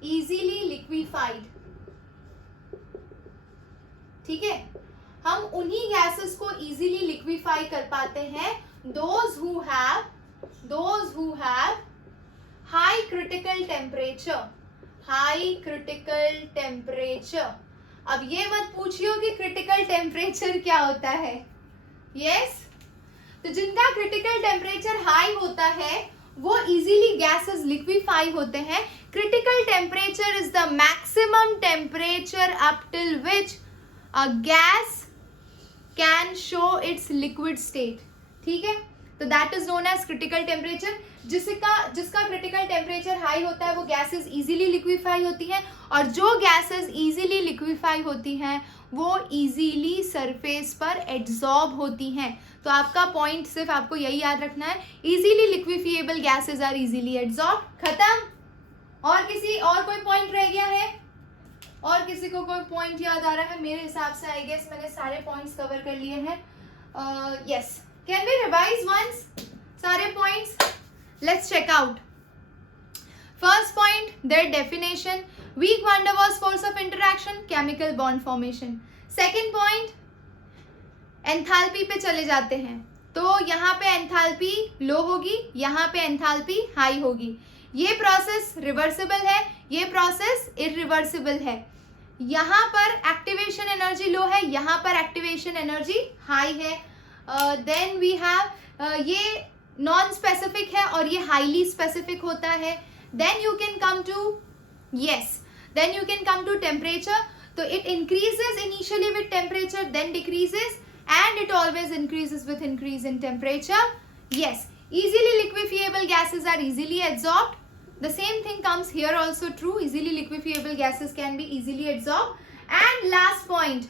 easily liquefied. ठीक है, हम उन्हीं गैसेस को इजीली लिक्विफाई कर पाते हैं those who have high critical temperature. अब ये मत पूछियो कि क्रिटिकल टेम्परेचर क्या होता है. यस, तो जिनका क्रिटिकल टेम्परेचर हाई होता है वो इजीली गैसेस लिक्विफाई होते हैं. Critical temperature is the maximum temperature up till which a gas can show its liquid state. ठीक है, तो that is known as critical temperature. जिसका क्रिटिकल टेम्परेचर हाई होता है वो गैसेस इजीली लिक्विफाई होती हैं, और जो गैसेस इजीली लिक्विफाई होती हैं वो इजीली सरफेस पर एड्सॉर्ब होती हैं. तो आपका पॉइंट सिर्फ आपको यही याद रखना है, easily liquefiable gases are easily adsorb. खत्म. और कोई पॉइंट रह गया है? और किसी को कोई पॉइंट याद आ रहा है? मेरे हिसाब से आई गेस मैंने सारे पॉइंट्स कवर कर लिए हैं. Yes, can we revise once सारे points? Let's check out. First point, their definition. Weak van der Waals force of interaction, chemical bond formation. Second point, enthalpy पे चले जाते हैं. तो यहाँ पे एंथैल्पी लो होगी, यहाँ पे एंथैल्पी हाई होगी. ये प्रोसेस रिवर्सिबल है, ये प्रोसेस इरिवर्सिबल है. यहाँ पर एक्टिवेशन एनर्जी लो है, यहाँ पर एक्टिवेशन एनर्जी हाई है. देन वी हैव ये नॉन स्पेसिफिक है और ये हाईली स्पेसिफिक होता है. Then you can come to temperature. तो it increases initially with temperature, then decreases, and it always increases with increase in temperature. Yes, easily liquefiable gases are easily adsorbed. The same thing comes here also true. Easily liquefiable gases can be easily adsorbed. And last point,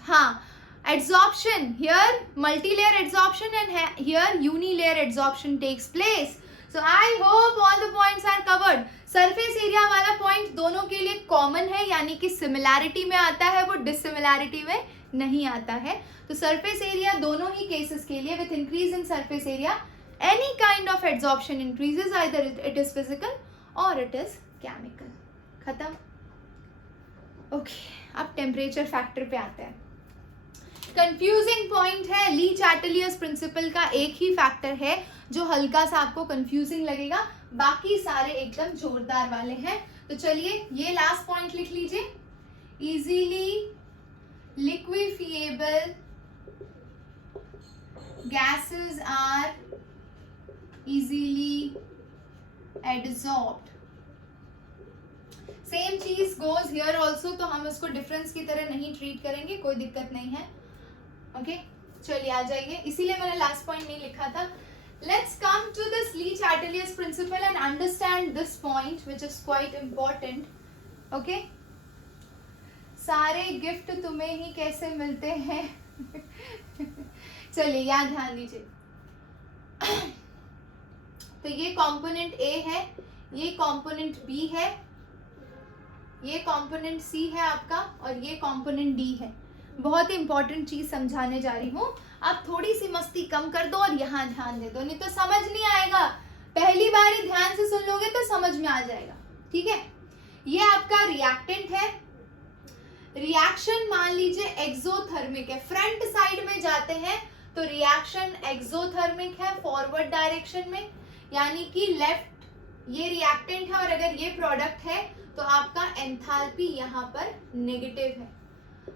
adsorption. Here multi-layer adsorption and here unilayer adsorption takes place. So I hope all the points are covered. Surface area वाला point दोनों के लिए common है, यानी कि similarity में आता है, वो डिसिमिलैरिटी में नहीं आता है. तो सरफेस एरिया दोनों ही केसेस के लिए with increase in surface area any kind of adsorption increases, either it is physical or it is chemical. खत्म. ओके, अब टेम्परेचर फैक्टर पे आते हैं. कंफ्यूजिंग पॉइंट है, ली चैटलियर्स प्रिंसिपल का एक ही फैक्टर है जो हल्का सा आपको कंफ्यूजिंग लगेगा, बाकी सारे एकदम जोरदार वाले हैं. तो चलिए ये लास्ट पॉइंट लिख लीजिए. Easily liquefiable gases are easily adsorbed. Same चीज गोज हियर ऑल्सो, तो हम इसको डिफरेंस की तरह नहीं ट्रीट करेंगे, कोई दिक्कत नहीं है. ओके, चलिए आ जाइए, इसीलिए मैंने लास्ट पॉइंट नहीं लिखा था. Let's come to this Le Chatelier's principle and understand this point which is quite important. Okay, सारे गिफ्ट तुम्हें ही कैसे मिलते हैं? चलिए यहाँ ध्यान दीजिए. तो ये कंपोनेंट ए है, ये कंपोनेंट बी है, ये कंपोनेंट सी है आपका, और ये कंपोनेंट डी है. बहुत ही इंपॉर्टेंट चीज समझाने जा रही हूँ. आप थोड़ी सी मस्ती कम कर दो और यहाँ ध्यान दे दो, नहीं तो समझ नहीं आएगा. पहली बार ही ध्यान से सुन लोगे तो समझ में आ जाएगा. ठीक है, ये आपका रिएक्टेंट है. रिएक्शन मान लीजिए एक्सोथर्मिक है, फ्रंट साइड में जाते हैं तो रिएक्शन एक्सोथर्मिक है फॉरवर्ड डायरेक्शन में, यानी कि लेफ्ट ये रिएक्टेंट है और अगर ये प्रोडक्ट है तो आपका एंथैल्पी यहाँ पर नेगेटिव है.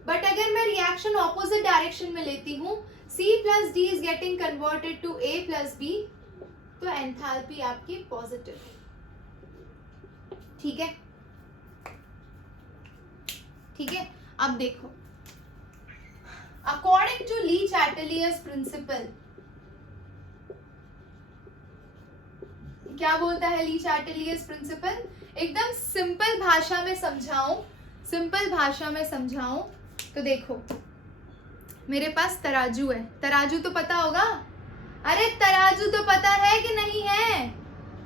बट अगर मैं रिएक्शन ऑपोजिट डायरेक्शन में लेती हूँ, C plus D is getting converted to A plus B, तो एंथैल्पी आपकी पॉजिटिव है. ठीक है, ठीक है. अब देखो, according to Le Chatelier's principle क्या बोलता है ली चैटलियर्स प्रिंसिपल? एकदम सिंपल भाषा में समझाऊं तो देखो, मेरे पास तराजू है. तराजू तो पता होगा. अरे तराजू तो पता है कि नहीं है?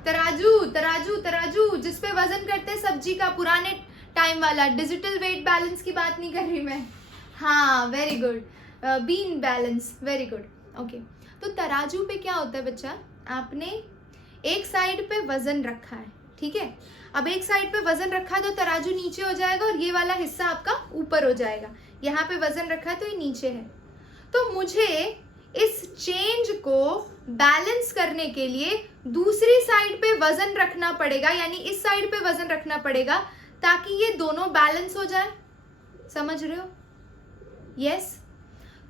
तराजू जिस पे वजन करते सब्जी का, पुराने टाइम वाला. डिजिटल वेट बैलेंस की बात नहीं कर रही मैं. हाँ, very good. Beam balance, very good. Okay, तो तराजू पे क्या होता है बच्चा, आपने एक साइड पे वजन रखा है, ठीक है। अब एक साइड पे वजन रखा है तो तराजू नीचे हो जाएगा और ये वाला हिस्सा आपका ऊपर हो जाएगा। यहाँ पे वजन रखा है तो ये नीचे है। तो मुझे इस चेंज को बैलेंस करने के लिए दूसरी साइड पे वजन रखना पड़ेगा, यानी इस साइड पे वजन रखना पड़ेगा ताकि ये दोनों बैलेंस हो जाए। समझ रहे हो? यस।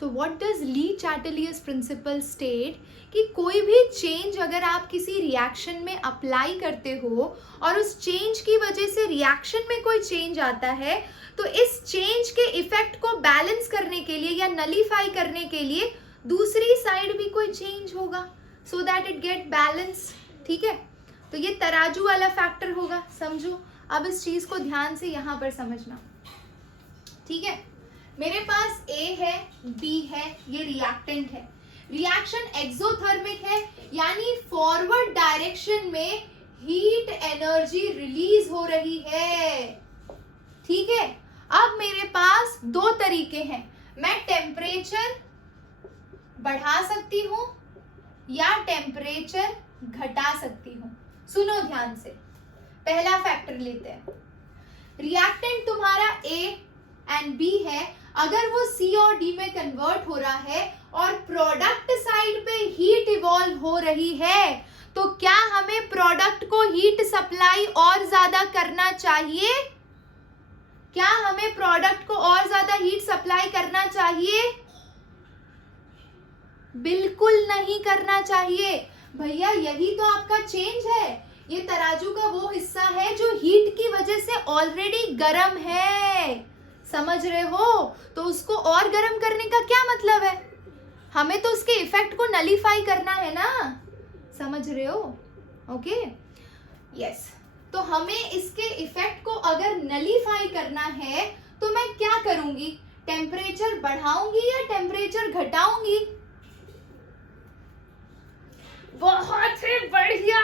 तो what does Le Chatelier's principle state कि कोई भी चेंज अगर आप किसी रिएक्शन में अप्लाई करते हो और उस चेंज की वजह से रिएक्शन में कोई चेंज आता है, तो इस चेंज के इफेक्ट को बैलेंस करने के लिए या नलीफाई करने के लिए दूसरी साइड भी कोई चेंज होगा so that it get balance. ठीक है, तो ये तराजू वाला फैक्टर होगा। समझो, अब इस चीज को ध्यान से यहां पर समझना। ठीक है, मेरे पास A है, B है, ये रिएक्टेंट है। रिएक्शन एक्सोथर्मिक है, यानी फॉरवर्ड डायरेक्शन में हीट एनर्जी रिलीज हो रही है। ठीक है, अब मेरे पास दो तरीके हैं, मैं टेम्परेचर बढ़ा सकती हूं या टेम्परेचर घटा सकती हूं। सुनो ध्यान से, पहला फैक्टर लेते हैं। रिएक्टेंट तुम्हारा A एंड B है, अगर वो C और D में कन्वर्ट हो रहा है और प्रोडक्ट साइड पे हीट इवॉल्व हो रही है, तो क्या हमें प्रोडक्ट को हीट सप्लाई और ज्यादा करना चाहिए? क्या हमें प्रोडक्ट को और ज्यादा हीट सप्लाई करना चाहिए? बिल्कुल नहीं करना चाहिए भैया, यही तो आपका चेंज है। ये तराजू का वो हिस्सा है जो हीट की वजह से ऑलरेडी गर्म है। समझ रहे हो? तो उसको और गर्म करने का क्या मतलब है? हमें तो उसके इफेक्ट को नलीफाई करना है ना। समझ रहे हो? Okay, yes. तो हमें इसके इफेक्ट को अगर नलीफाई करना है तो मैं क्या करूंगी? टेम्परेचर बढ़ाऊंगी या टेम्परेचर घटाऊंगी? बहुत ही बढ़िया,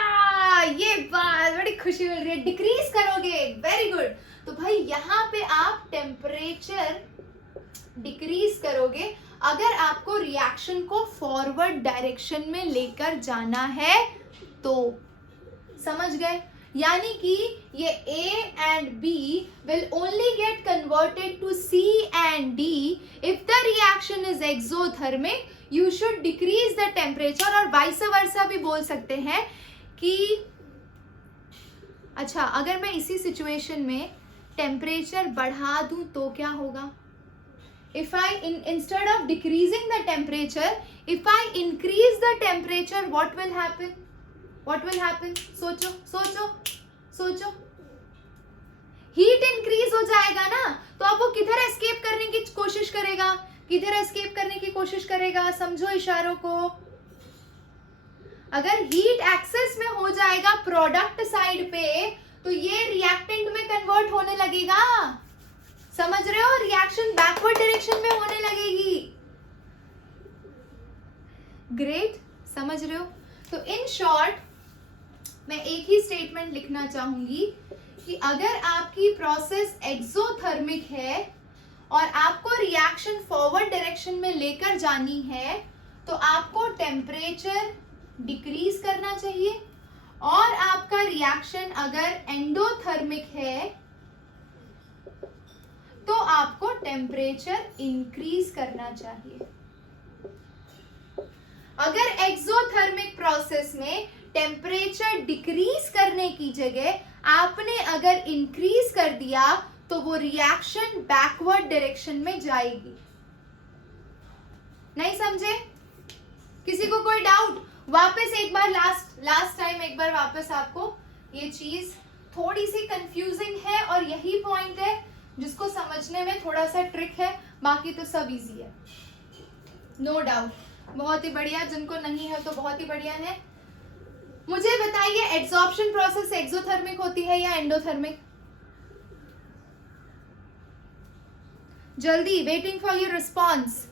ये बात बड़ी खुशी मिल रही है। डिक्रीज करोगे, वेरी गुड। तो भाई यहाँ पे आप टेम्परेचर डिक्रीज करोगे अगर आपको रिएक्शन को फॉरवर्ड डायरेक्शन में लेकर जाना है तो। समझ गए? यानी कि ये A and B will only get converted to C and D if the reaction is exothermic. You should decrease the temperature, और vice versa भी बोल सकते हैं कि अच्छा, अगर मैं इसी सिचुएशन में टेम्परेचर बढ़ा दूं तो क्या होगा? If I instead of decreasing the temperature, if I increase the temperature, what will happen? What will happen? सोचो सोचो सोचो। हीट इंक्रीज हो जाएगा ना, तो अब वो किधर एस्केप करने की कोशिश करेगा? किधर एस्केप करने की कोशिश करेगा? समझो इशारों को। अगर हीट एक्सेस में हो जाएगा प्रोडक्ट साइड पे, तो ये रिएक्टेंट में कन्वर्ट होने लगेगा। समझ रहे हो? रिएक्शन बैकवर्ड डायरेक्शन में होने लगेगी। ग्रेट, समझ रहे हो? तो इन शॉर्ट मैं एक ही स्टेटमेंट लिखना चाहूंगी कि अगर आपकी प्रोसेस एक्सोथर्मिक है और आपको रिएक्शन फॉरवर्ड डायरेक्शन में लेकर जानी है, तो आपको टेम्परेचर डिक्रीज करना चाहिए, और आपका रिएक्शन अगर एंडोथर्मिक है तो आपको टेम्परेचर इंक्रीज करना चाहिए। अगर एक्सोथर्मिक प्रोसेस में टेम्परेचर डिक्रीज करने की जगह आपने अगर इंक्रीज कर दिया तो वो रिएक्शन बैकवर्ड डायरेक्शन में जाएगी। नहीं समझे? किसी को कोई डाउट? वापस एक बार लास्ट टाइम एक बार वापस आपको ये चीज थोड़ी सी कंफ्यूजिंग है, और यही पॉइंट है जिसको समझने में थोड़ा सा ट्रिक है, बाकी तो सब इजी है, नो डाउट। बहुत ही बढ़िया, जिनको नहीं है तो बहुत ही बढ़िया है। मुझे बताइए, एड्सॉर्प्शन प्रोसेस एक्सोथर्मिक होती है या एंडोथर्मिक? जल्दी, waiting for your response.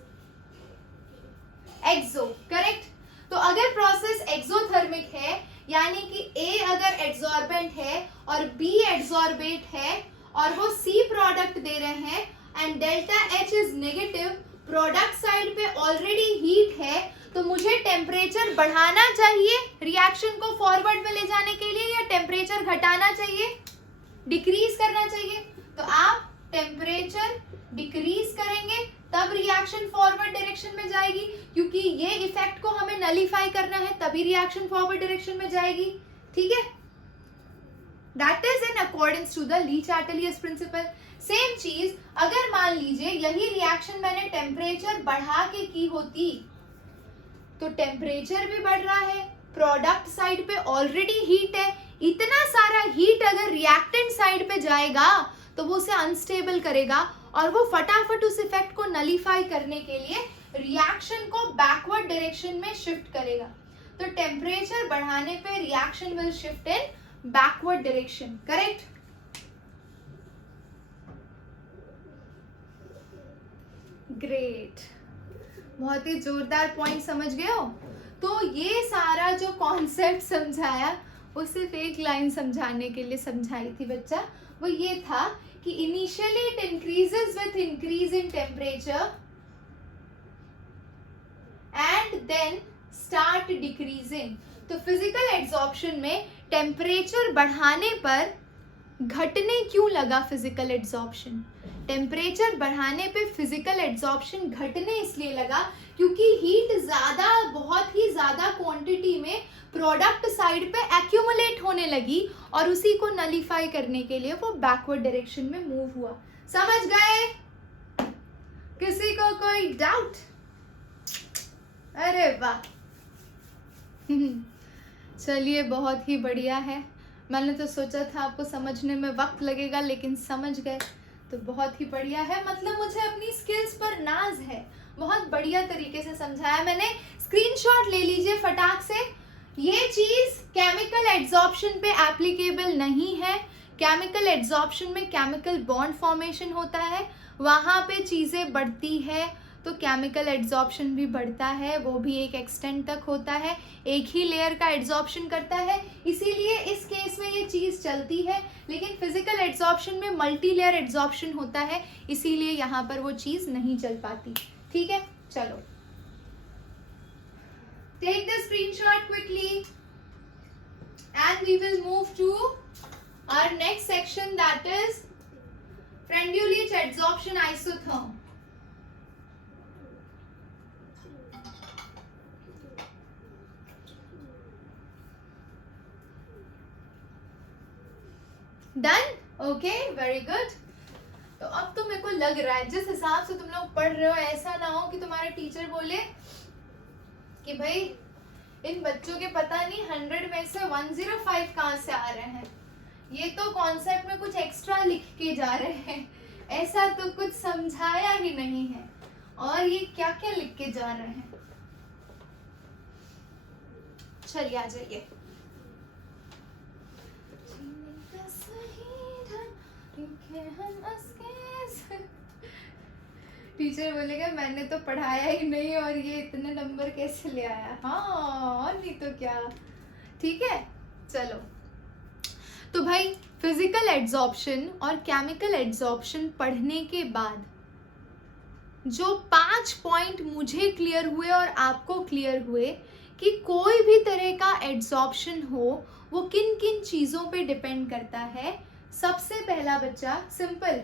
Exo, correct. तो अगर प्रोसेस एक्सोथर्मिक है, यानी कि A अगर एड्सॉर्बेंट है और B एड्सॉर्बेट है और वो C प्रोडक्ट दे रहे हैं and delta H is negative, product side पे ऑलरेडी हीट है, तो मुझे टेम्परेचर बढ़ाना चाहिए रिएक्शन को फॉरवर्ड में ले जाने के लिए, या टेम्परेचर घटाना चाहिए, डिक्रीज करना चाहिए? तो आप टेम्परेचर डिक्रीज करेंगे तब रिएक्शन फॉरवर्ड डायरेक्शन में जाएगी, क्योंकि ये इफेक्ट को हमें नलीफाई करना है, तभी रिएक्शन फॉरवर्ड डायरेक्शन में जाएगी। ठीक है, that is in accordance to the Le Chatelier's principle. Same चीज अगर मान लीजिए यही रिएक्शन मैंने टेम्परेचर बढ़ा के की होती, तो टेम्परेचर भी बढ़ रहा है, प्रोडक्ट साइड पे ऑलरेडी हीट है, इतना सारा हीट अगर रिएक्टेंट साइड पे जाएगा तो वो उसे अनस्टेबल करेगा और वो फटाफट उस इफेक्ट को नलीफाई करने के लिए रिएक्शन को बैकवर्ड डायरेक्शन में शिफ्ट करेगा। तो टेम्परेचर बढ़ाने पे reaction will shift in backward direction, correct? Great, बहुत ही जोरदार पॉइंट समझ गए हो। तो ये सारा जो कॉन्सेप्ट समझाया वो सिर्फ एक लाइन समझाने के लिए समझाई थी बच्चा, वो ये था कि initially it increases with increase in temperature and then start decreasing. तो फिजिकल एड्सॉर्प्शन में टेम्परेचर बढ़ाने पर घटने क्यों लगा फिजिकल एड्सॉर्प्शन? टेम्परेचर बढ़ाने पे फिजिकल एड्सॉर्प्शन घटने इसलिए लगा क्योंकि हीट ज्यादा, बहुत ही ज्यादा क्वांटिटी में प्रोडक्ट साइड पे एक्यूमुलेट होने लगी और उसी को नलीफाई करने के लिए वो बैकवर्ड डायरेक्शन में मूव हुआ। समझ गए? किसी को कोई डाउट? अरे वाह चलिए, बहुत ही बढ़िया है। मैंने तो सोचा था आपको समझने में वक्त लगेगा, लेकिन समझ गए तो बहुत ही बढ़िया है। मतलब मुझे अपनी स्किल्स पर नाज है, बहुत बढ़िया तरीके से समझाया मैंने। स्क्रीनशॉट ले लीजिए फटाक से। ये चीज केमिकल एड्सॉर्प्शन पे एप्लीकेबल नहीं है। केमिकल एड्सॉर्प्शन में केमिकल बॉन्ड फॉर्मेशन होता है, वहाँ पे चीज़ें बढ़ती है, तो केमिकल एड्सॉर्प्शन भी बढ़ता है, वो भी एक एक्सटेंट तक होता है, एक ही लेयर का एड्सॉर्प्शन करता है, इसीलिए इस केस में ये चीज़ चलती है। लेकिन फिजिकल एड्सॉर्प्शन में मल्टी लेयर एड्सॉर्प्शन होता है, इसीलिए यहाँ पर वो चीज़ नहीं चल पाती। ठीक है, चलो take the screenshot quickly and we will move to our next section, that is Freundlich adsorption isotherm. Done? Okay, very good. तो अब तो मेरे को लग रहा है जिस हिसाब से तुम लोग पढ़ रहे हो, ऐसा ना हो कि तुम्हारे टीचर बोले कि भाई इन बच्चों के पता नहीं 100 में से 105 कहाँ से आ रहे हैं, ये तो कॉन्सेप्ट में कुछ एक्स्ट्रा लिख के जा रहे हैं, ऐसा तो कुछ समझाया ही नहीं है, और ये क्या क्या लिख के जा रहे हैं। चलिए आ जाइए। टीचर बोलेगा मैंने तो पढ़ाया ही नहीं और ये इतने नंबर कैसे ले आया। हाँ नहीं तो क्या। ठीक है, चलो। तो भाई फिजिकल एड्सॉर्प्शन और केमिकल एड्सॉर्प्शन पढ़ने के बाद जो 5 पॉइंट मुझे क्लियर हुए और आपको क्लियर हुए कि कोई भी तरह का एड्सॉर्प्शन हो वो किन किन चीज़ों पे डिपेंड करता है। सबसे पहला बच्चा simple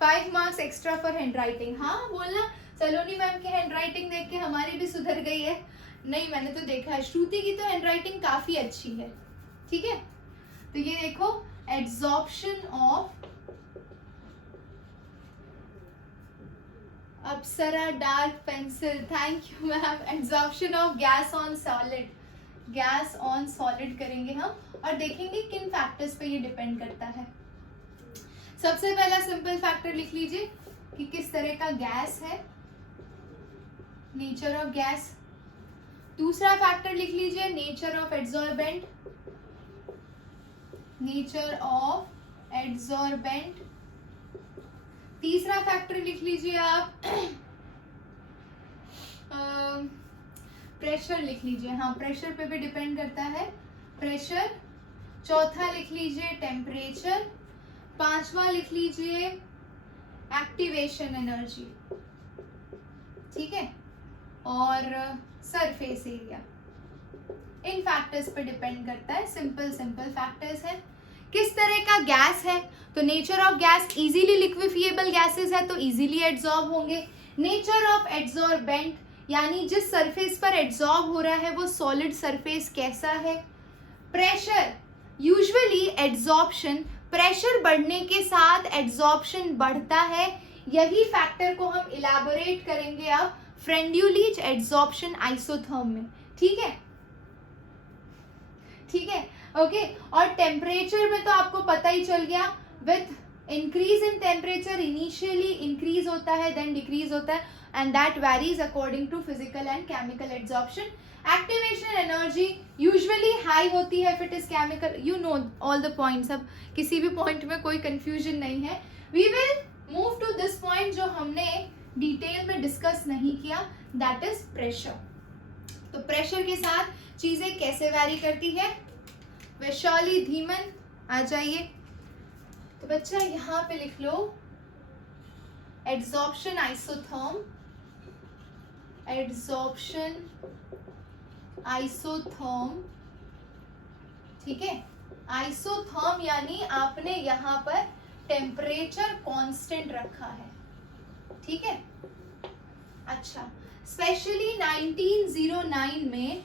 5 marks extra for hand writing. हाँ बोलना, सलोनी मैम की हैंड राइटिंग देख के हमारी भी सुधर गई है। नहीं मैंने तो देखा है, श्रुति की तो हैंड राइटिंग काफ़ी अच्छी है। ठीक है, तो ये देखो adsorption of Apsara dark pencil, thank you ma'am. Adsorption of gas on solid, gas on solid करेंगे हम और देखेंगे किन फैक्टर्स पे ये डिपेंड करता है। सबसे पहला सिंपल फैक्टर लिख लीजिए कि किस तरह का गैस है, नेचर ऑफ गैस। दूसरा फैक्टर लिख लीजिए nature of adsorbent, nature of adsorbent. तीसरा फैक्टर लिख लीजिए आप प्रेशर लिख लीजिए। हाँ प्रेशर पे भी डिपेंड करता है, प्रेशर। चौथा लिख लीजिए टेम्परेचर। पांचवा लिख लीजिए एक्टिवेशन एनर्जी। ठीक है, और सरफेस एरिया। इन फैक्टर्स पे डिपेंड करता है, सिंपल फैक्टर्स है। किस तरह का गैस है, तो nature of gas easily liquefiable gases है तो इजीली एड्सॉर्ब होंगे। नेचर ऑफ एड्सॉर्बेंट यानी जिस सरफेस पर एड्सॉर्ब हो रहा है वो सॉलिड सरफेस कैसा है। प्रेशर, यूजुअली एड्सॉर्प्शन, प्रेशर बढ़ने के साथ एड्सॉर्प्शन बढ़ता है, यही फैक्टर को हम इलैबोरेट करेंगे अब फ्रेंड्यूलिच एड्सॉर्प्शन आइसोथर्म में। ठीक है, ठीक है, ओके। और टेम्परेचर में तो आपको पता ही चल गया, with increase in temperature initially increase होता है, देन डिक्रीज होता है, and that varies according to physical and chemical adsorption. Activation energy usually high होती है if it is chemical, you know all the points, अब किसी भी पॉइंट में कोई कंफ्यूजन नहीं है। We will move to this point जो हमने डिटेल में डिस्कस नहीं किया, दैट इज प्रेशर। तो प्रेशर के साथ चीजें कैसे वैरी करती है, वैशाली धीमन आ जाइए। तो बच्चा यहाँ पे लिख लो एड्सॉर्प्शन आइसोथर्म, एड्सॉर्प्शन आइसोथर्म, ठीक है। आइसोथर्म यानी आपने यहाँ पर टेम्परेचर कांस्टेंट रखा है, ठीक है। अच्छा, स्पेशली 1909 में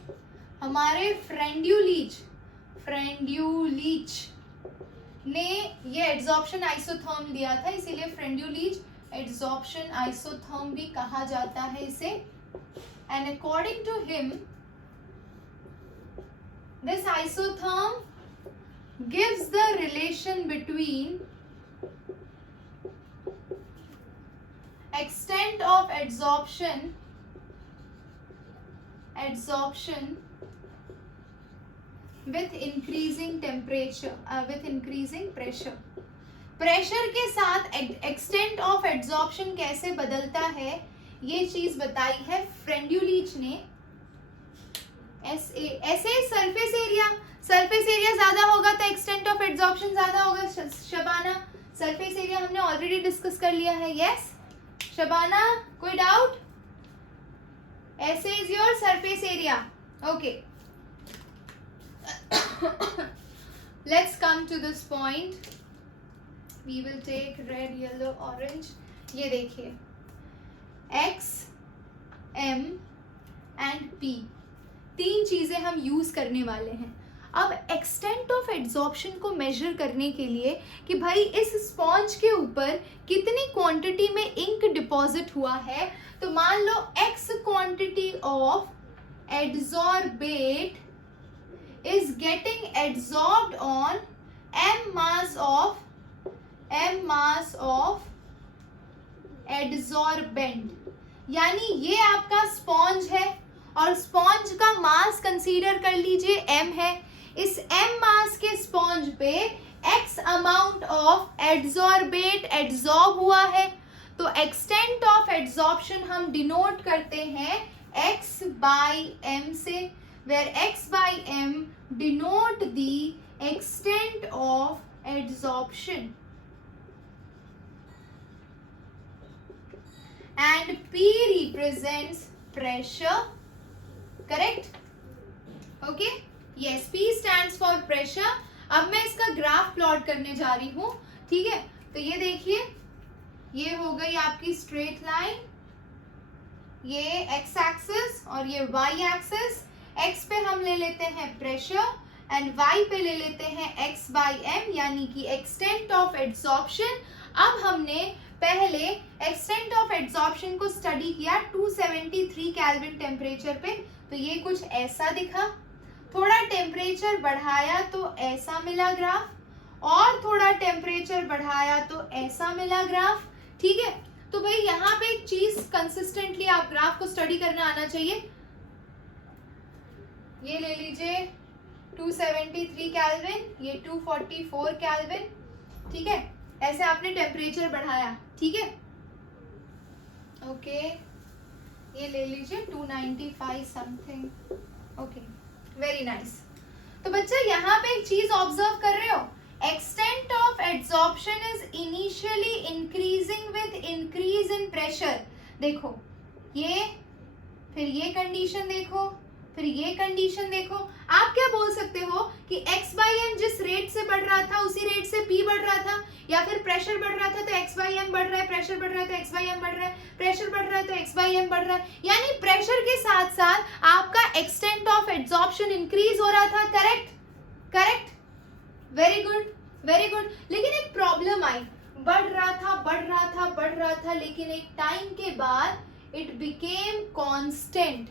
हमारे फ्रेंड्यूलिच ने ये एड्सॉर्प्शन आइसोथर्म दिया था, इसीलिए फ्रेंड्यूलिच एड्सॉर्प्शन आइसोथर्म भी कहा जाता है इसे। And according to him this isotherm gives the relation between extent of adsorption with increasing temperature, with increasing pressure. Pressure के साथ एक्सटेंट ऑफ एड्सॉर्प्शन कैसे बदलता है ये चीज बताई है फ्रेंड्यूलिच ने। ऐसे सरफेस एरिया ज्यादा होगा तो एक्सटेंट ऑफ एड्सॉर्प्शन ज्यादा होगा। शबाना, सरफेस एरिया हमने ऑलरेडी डिस्कस कर लिया है। यस शबाना, कोई डाउट? ऐसे is your surface area, okay. Let's come to this point, we will take red, yellow, orange. ये देखिए एक्स, एम एंड पी, तीन चीजें हम यूज करने वाले हैं। अब एक्सटेंट ऑफ एड्सॉर्प्शन को मेजर करने के लिए कि भाई इस स्पॉन्ज के ऊपर कितनी क्वांटिटी में इंक डिपॉजिट हुआ है, तो मान लो x quantity of adsorbate is getting adsorbed on m mass of adsorbent. यानी ये आपका स्पॉन्ज है और स्पॉन्ज का मास कंसीडर कर लीजिए m है। इस m मास के स्पॉन्ज पे x amount of adsorbate adsorb हुआ है, तो एक्सटेंट ऑफ एड्सॉर्प्शन हम डिनोट करते हैं x by m से, where x by m denote the extent of adsorption and P represents pressure, correct? Okay, yes, P stands for pressure। अब मैं इसका ग्राफ प्लॉट करने जा रही हूँ, ठीक है। तो ये देखिए, ये हो गई आपकी स्ट्रेट लाइन, ये x एक्सिस और ये y एक्सिस। x पे हम ले लेते हैं प्रेशर एंड y पे ले लेते हैं x by m, यानी कि एक्सटेंट ऑफ एड्सॉर्प्शन। अब हमने पहले एक्सटेंट ऑफ एड्सॉर्प्शन को स्टडी किया 273 केल्विन टेम्परेचर पे, तो ये कुछ ऐसा दिखा। थोड़ा टेम्परेचर बढ़ाया तो ऐसा मिला ग्राफ, और थोड़ा टेम्परेचर बढ़ाया तो ऐसा मिला ग्राफ, ठीक है। तो भाई यहाँ पे एक चीज कंसिस्टेंटली आप ग्राफ को स्टडी करना आना चाहिए। ये ले लीजिए 273 केल्विन, ये 244 केल्विन, ठीक है। ऐसे आपने टेम्परेचर बढ़ाया, ठीक है, ओके। ये ले लीजिए 295 समथिंग, ओके, वेरी नाइस। तो बच्चा यहाँ पे एक चीज ऑब्जर्व कर रहे हो, extent of adsorption is initially increasing with increase in pressure. देखो ये, फिर ये कंडीशन देखो, फिर ये कंडीशन देखो। आप क्या बोल सकते हो कि x/m जिस रेट से बढ़ रहा था उसी रेट से p बढ़ रहा था, या फिर प्रेशर बढ़ रहा था तो x/m बढ़ रहा है, प्रेशर बढ़ रहा है तो x/m बढ़ रहा है, प्रेशर बढ़ रहा है तो x/m बढ़ रहा है। यानी प्रेशर के साथ साथ आपका एक्सटेंट ऑफ एब्जॉर्प्शन इंक्रीज हो रहा था। Correct, correct, very good, very good. लेकिन एक प्रॉब्लम आई, बढ़ रहा था, बढ़ रहा था, बढ़ रहा था, लेकिन एक टाइम के बाद it became constant,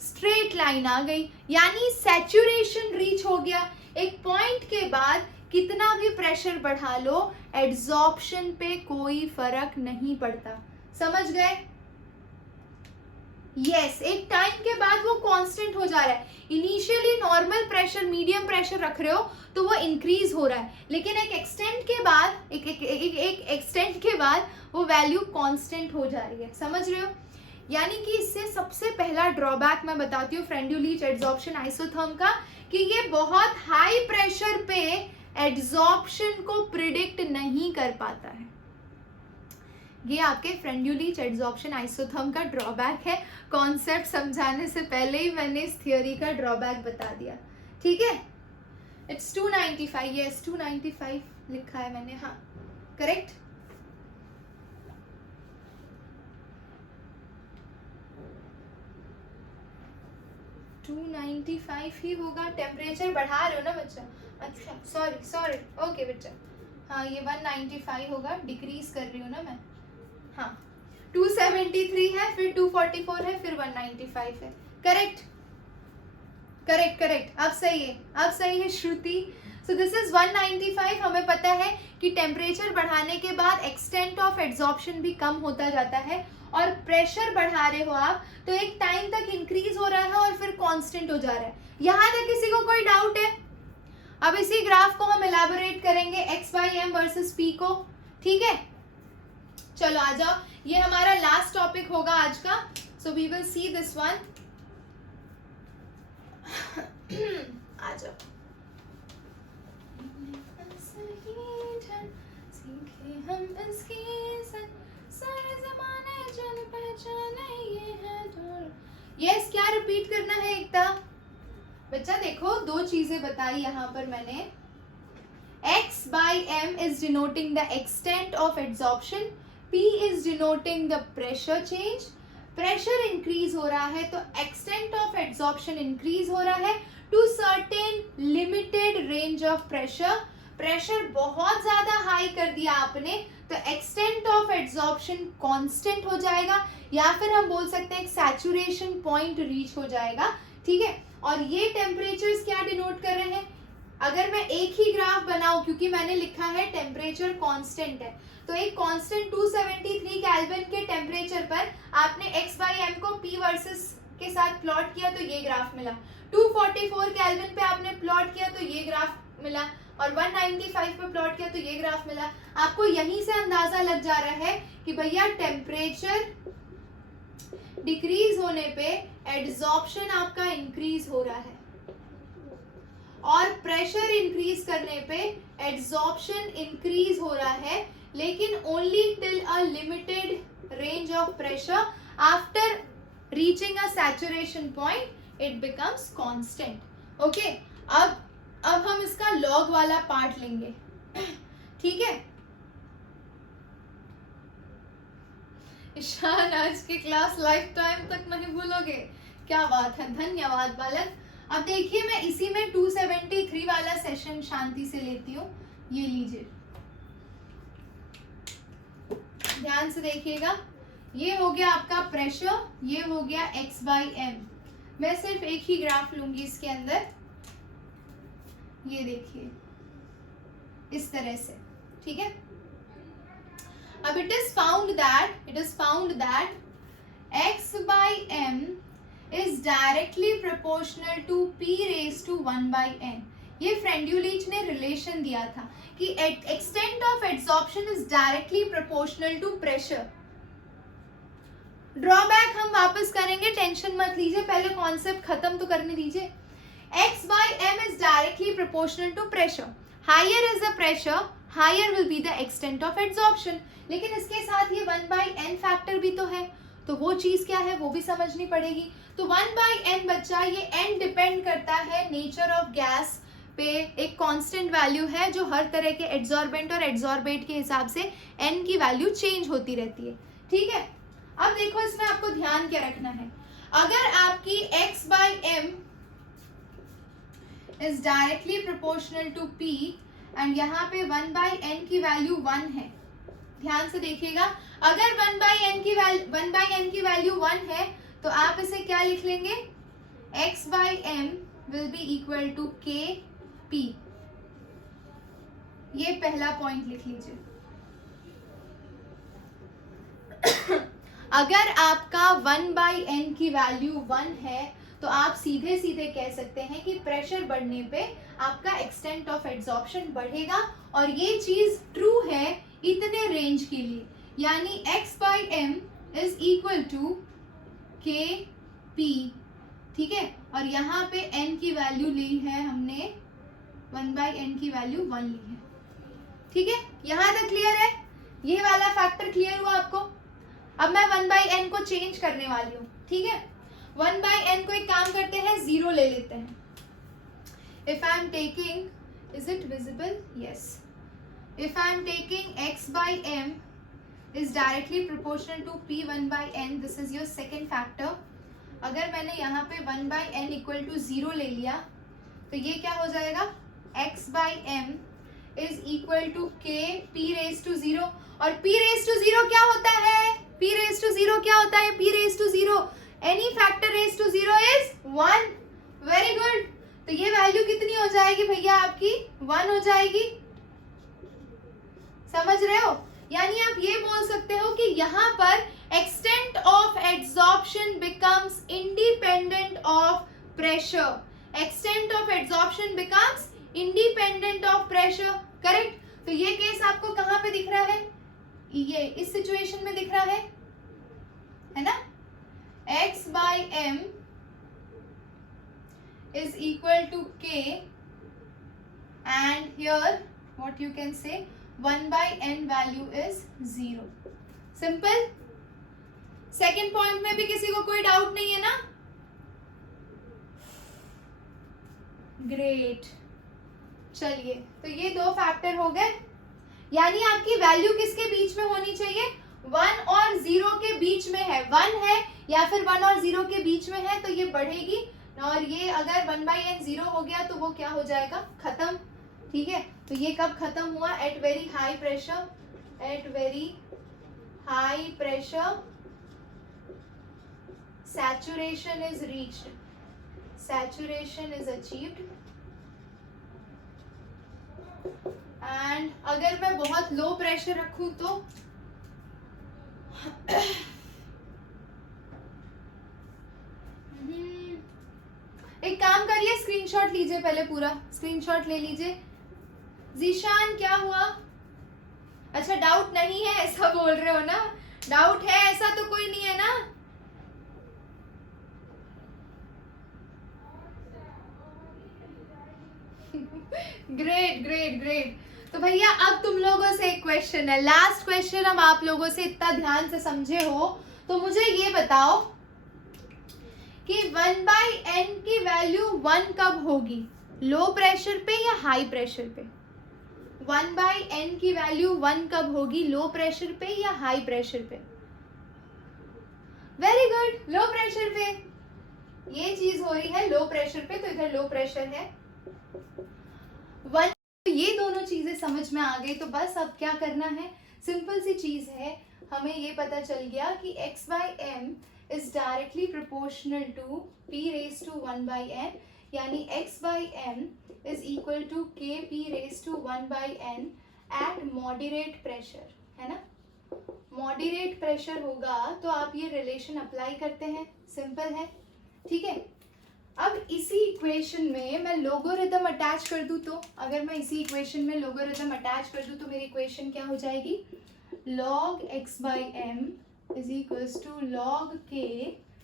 straight line आ गई, यानी सैचुरेशन रीच हो गया। एक पॉइंट के बाद कितना भी प्रेशर बढ़ा लो, एड्सॉर्प्शन पे कोई फर्क नहीं पड़ता। समझ गए? यस, एक टाइम के बाद वो कांस्टेंट हो जा रहा है। Initially normal pressure, medium pressure रख रहे हो तो वो इंक्रीज हो रहा है, लेकिन एक एक्सटेंट के बाद, एक एक्सटेंट के बाद वो वैल्यू कांस्टेंट हो जा रही है। समझ रहे हो? यानी कि इससे सबसे पहला ड्रॉबैक मैं बताती हूँ फ्रेंड्यूलिच एड्सॉर्प्शन आइसोथर्म का, कि ये बहुत हाई प्रेशर पे एड्सॉर्प्शन को प्रिडिक्ट नहीं कर पाता है। ये आपके फ्रेंड्यूलिच एड्सॉर्प्शन आइसोथर्म का ड्रॉबैक है। कॉन्सेप्ट समझाने से पहले ही मैंने इस थियोरी का ड्रॉबैक बता दिया। ठीक है, इट्स 295, यस 295 लिखा है मैंने, हाँ करेक्ट। टू 295 ही होगा। टेम्परेचर बढ़ा रहे हो ना बच्चा? अच्छा, सॉरी सॉरी, ओके बच्चा, हाँ ये 195 होगा, डिक्रीज कर रही हूँ ना मैं। हाँ 273 है, फिर 244 है, फिर 195 है। करेक्ट, करेक्ट, करेक्ट, अब सही है, अब सही है श्रुति। सो दिस इज 195। हमें पता है कि टेम्परेचर बढ़ाने के बाद एक्सटेंट ऑफ एड्सॉर्प्शन भी कम होता जाता है, और प्रेशर बढ़ा रहे हो आप तो एक टाइम तक इंक्रीज हो रहा है और फिर कांस्टेंट हो जा रहा है। यहां तक किसी को कोई डाउट है? अब इसी ग्राफ को हम एलैबोरेट करेंगे x/m वर्सेस p को। ठीक है, चलो आ जाओ, ये हमारा लास्ट टॉपिक होगा आज का। So we will see this one. आ जाओ, हम इसकी सारे ज़माने जान पहचाने ये है दूर। यस, क्या रिपीट करना है एकता? बच्चा देखो, दो चीजें बताई यहाँ पर मैंने। x/m is denoting the extent of absorption, p is denoting the pressure change। Pressure increase हो रहा है तो एक्सटेंट ऑफ एड्सॉर्प्शन इंक्रीज हो रहा है to certain limited range of pressure. Pressure बहुत ज्यादा हाई कर दिया आपने तो एक्सटेंट ऑफ एड्सॉर्प्शन कांस्टेंट हो जाएगा, या फिर हम बोल सकते हैं एक सैचुरेशन पॉइंट रीच हो जाएगा। ठीक है, और ये टेम्परेचर्स क्या डिनोट कर रहे हैं? अगर मैं एक ही ग्राफ बनाऊं, क्योंकि मैंने लिखा है टेम्परेचर कांस्टेंट है, तो एक कांस्टेंट 273 केल्विन के टेम्परेचर पर आपने x/m को p वर्सेस के साथ प्लॉट किया तो ये ग्राफ मिला। 244 केल्विन पे आपने प्लॉट किया तो ये ग्राफ मिला, और 195 पे प्लॉट किया तो ये ग्राफ मिला। आपको यहीं से अंदाजा लग जा रहा है कि भैया टेम्परेचर डिक्रीज होने पे एड्सॉर्प्शन आपका इंक्रीज हो रहा है, और प्रेशर इंक्रीज करने पे एड्सॉर्प्शन इंक्रीज हो रहा है, लेकिन only till a limited range of pressure. After reaching a saturation point it becomes constant. Okay, अब हम इसका लॉग वाला पार्ट लेंगे। ठीक है ईशान, आज की क्लास लाइफ टाइम तक नहीं भूलोगे। क्या बात है, धन्यवाद बालक। अब देखिए, मैं इसी में 273 वाला सेशन शांति से लेती हूँ। ये लीजिए, ध्यान से देखिएगा। ये हो गया आपका प्रेशर, ये हो गया x/m। मैं सिर्फ एक ही ग्राफ लूंगी इसके अंदर। ये देखिए इस तरह से। ठीक है, अब it is found that x/m is directly proportional to p raised to 1/n। ये फ्रेंड्यूलिच ने रिलेशन दिया था कि extent of adsorption is directly proportional to pressure। Drawback हम वापस करेंगे, टेंशन मत लीजिए, पहले कॉन्सेप्ट खत्म तो करने दीजिए। x/m is directly proportional to pressure। Higher is the pressure, higher will be the extent of adsorption। लेकिन इसके साथ ये 1/n फैक्टर भी तो है, तो वो चीज़ क्या है वो भी समझनी पड़ेगी। तो 1/n बच्चा, ये n डिपेंड करता है नेचर ऑफ गैस पे, एक कांस्टेंट वैल्यू है जो हर तरह के एड्सॉर्बेंट और एड्सॉर्बेट के हिसाब से n की वैल्यू चेंज होती रहती है, ठीक है। अब देखो इसमें आपको ध्यान क्या रखना है, अगर आपकी x/m is directly proportional to p and यहाँ पे 1/n की वैल्यू 1 है, ध्यान से देखिएगा, अगर 1/n की वैल्यू 1 है तो आप इसे क्या लिख लेंगे, x/m will be equal to kp, ये पहला पॉइंट लिख लीजिए। अगर आपका 1/n की वैल्यू 1 है तो आप सीधे सीधे कह सकते हैं कि प्रेशर बढ़ने पे आपका एक्सटेंट ऑफ एड्सॉर्प्शन बढ़ेगा, और ये चीज ट्रू है इतने रेंज के लिए, यानी x/m is equal to kp, ठीक है। और यहाँ पे n की वैल्यू ली है हमने, 1/n की वैल्यू 1 ली है, ठीक है। यहाँ तक क्लियर है, ये वाला फैक्टर क्लियर हुआ आपको। अब मैं 1/n को चेंज करने वाली हूँ, ठीक है। 1/n को एक काम करते हैं, 0 ले लेते हैं। If I am taking, is it visible, yes, if I am taking x/m is directly proportional to p1/n, this is your second factor। अगर मैंने यहाँ पे 1/n इक्वल टू 0 ले लिया तो ये क्या हो जाएगा, x/m is equal to k p raise to 0, और p रेज टू 0 क्या होता है, p रेज टू 0 क्या होता है, p raise to 0 any factor raise to 0 is 1, very good. तो ये वैल्यू कितनी हो जाएगी भैया, आपकी 1 हो जाएगी, समझ रहे हो। यानी आप ये बोल सकते हो कि यहाँ पर extent of adsorption becomes independent of pressure, extent of adsorption becomes independent of pressure, correct. तो ये केस आपको कहाँ पे दिख रहा है, ये इस सिचुएशन में दिख रहा है ना, x/m is equal to k and here what you can say 1/n value is 0, simple. Second point में भी किसी को कोई डाउट नहीं है ना, ग्रेट। चलिए, तो ये 2 फैक्टर हो गए, यानी आपकी वैल्यू किसके बीच में होनी चाहिए, 1 और 0 के बीच में है, 1 है या फिर 1 और 0 के बीच में है तो ये बढ़ेगी, और ये अगर 1/n 0 हो गया तो वो क्या हो जाएगा, खत्म, ठीक है। तो ये कब खत्म हुआ, at very high pressure, at very high pressure saturation is reached, saturation is achieved। And अगर मैं बहुत लो प्रेशर रखूं तो एक काम करिए, स्क्रीनशॉट लीजिए, पहले पूरा स्क्रीनशॉट ले लीजिए। जीशान क्या हुआ, अच्छा डाउट नहीं है ऐसा बोल रहे हो ना, डाउट है ऐसा तो कोई नहीं है ना, ग्रेट ग्रेट ग्रेट। तो भैया अब तुम लोगों से एक क्वेश्चन है, लास्ट क्वेश्चन। अब आप लोगों से इतना ध्यान से समझे हो तो मुझे ये बताओ कि 1/n की वैल्यू 1 कब होगी, लो प्रेशर पे या हाई प्रेशर पे। 1/n की वैल्यू 1 कब होगी, लो प्रेशर पे या हाई प्रेशर पे। वेरी गुड, लो प्रेशर पे। ये चीज हो रही है लो प्रेशर पे, तो इधर लो प्रेशर है 1। ये दोनों चीजें समझ में आ गई, तो बस अब क्या करना है, सिंपल सी चीज है, हमें ये पता चल गया कि x/m is directly proportional to p raise to 1/n, यानी x/m is equal to kp raise to 1/n at moderate pressure, है ना। मॉडरेट प्रेशर होगा तो आप ये रिलेशन अप्लाई करते हैं, सिंपल है, ठीक है। अब इसी इक्वेशन में मैं लोगोरिथम अटैच कर दूं, तो अगर मैं इसी इक्वेशन में लोगोरिथम अटैच कर दूं तो मेरी इक्वेशन क्या हो जाएगी, log x/m is equals to log k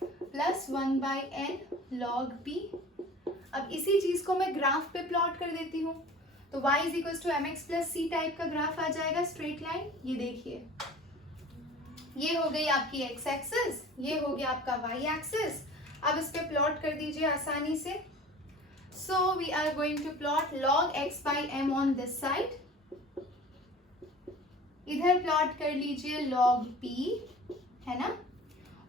plus 1/n log p। अब इसी चीज को मैं ग्राफ पे प्लॉट कर देती हूँ, तो y is equals to mx plus c type का ग्राफ आ जाएगा, स्ट्रेट लाइन। ये देखिए, ये हो गई आपकी x एक्सिस, ये हो गया आपका y एक्सिस। अब इस पे प्लॉट कर दीजिए आसानी से। So we are going to plot log x by m on this side, इधर प्लॉट कर लीजिए log p, है ना।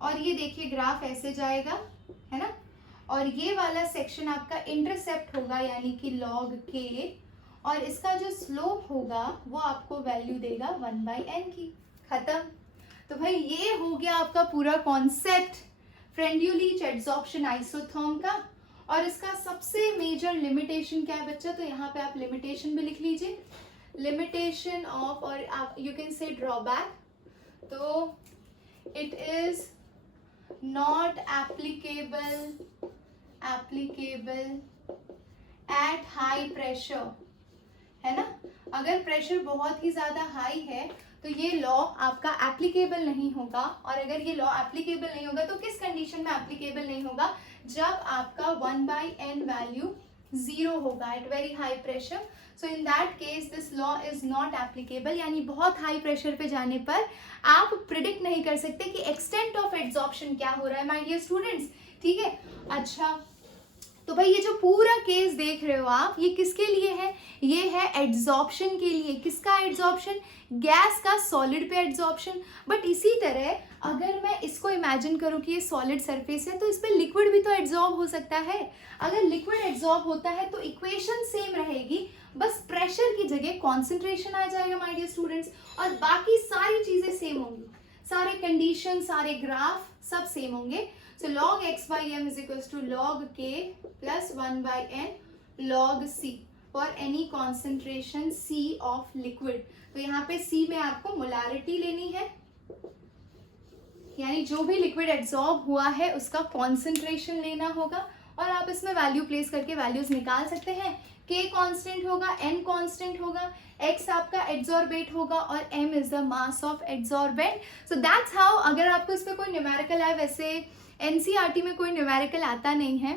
और ये देखिए ग्राफ ऐसे जाएगा, है ना। और ये वाला सेक्शन आपका इंटरसेप्ट होगा यानी कि log k, और इसका जो स्लोप होगा वो आपको वैल्यू देगा 1/n की। खत्म। तो भाई ये हो गया आपका पूरा कॉन्सेप्ट फ्रेंड्यूलिच एड्सॉर्प्शन आइसोथर्म का। और इसका सबसे मेजर लिमिटेशन क्या है बच्चा, तो यहाँ पे आप लिमिटेशन भी लिख लीजिए, लिमिटेशन ऑफ, और आप यू कैन से ड्रॉबैक, तो it is not applicable at high pressure, है ना। अगर प्रेशर बहुत ही ज्यादा हाई है तो ये लॉ आपका एप्लीकेबल नहीं होगा। और अगर ये लॉ एप्लीकेबल नहीं होगा तो किस कंडीशन में एप्लीकेबल नहीं होगा, जब आपका 1/n वैल्यू 0 होगा at very high pressure. So in that case this law is not applicable, यानी बहुत हाई प्रेशर पे जाने पर आप प्रिडिक्ट नहीं कर सकते कि एक्सटेंट ऑफ एड्सॉर्प्शन क्या हो रहा है माय डियर स्टूडेंट्स, ठीक है। अच्छा, तो भाई ये जो पूरा केस देख रहे हो आप, ये किसके लिए है, ये है एड्सॉर्प्शन के लिए। किसका एड्सॉर्प्शन, गैस का सॉलिड पे एड्सॉर्प्शन। बट इसी तरह अगर मैं इसको इमेजिन करूँ कि ये सॉलिड सरफेस है तो इस पर लिक्विड भी तो एड्सॉर्ब हो सकता है। अगर लिक्विड एड्सॉर्ब होता है तो इक्वेशन सेम रहेगी, बस प्रेशर की जगह कॉन्सेंट्रेशन आ जाएगा माय डियर स्टूडेंट्स, और बाकी सारी चीजें सेम होंगी, सारे कंडीशन, सारे ग्राफ सब सेम होंगे। So log x by m is equals to log k plus 1/n log c for any concentration c of liquid। तो यहाँ पे c में आपको मोलारिटी लेनी है, यानी जो भी लिक्विड एब्जॉर्ब हुआ है उसका कॉन्सेंट्रेशन लेना होगा, और आप इसमें वैल्यू प्लेस करके वैल्यूज निकाल सकते हैं। k कांस्टेंट होगा, n कांस्टेंट होगा, x आपका एड्सॉर्बेट होगा और m is the mass of adsorbent. So that's how, अगर आपको इस पे कोई न्यूमेरिकल है, वैसे एनसीईआरटी में कोई न्यूमेरिकल आता नहीं है,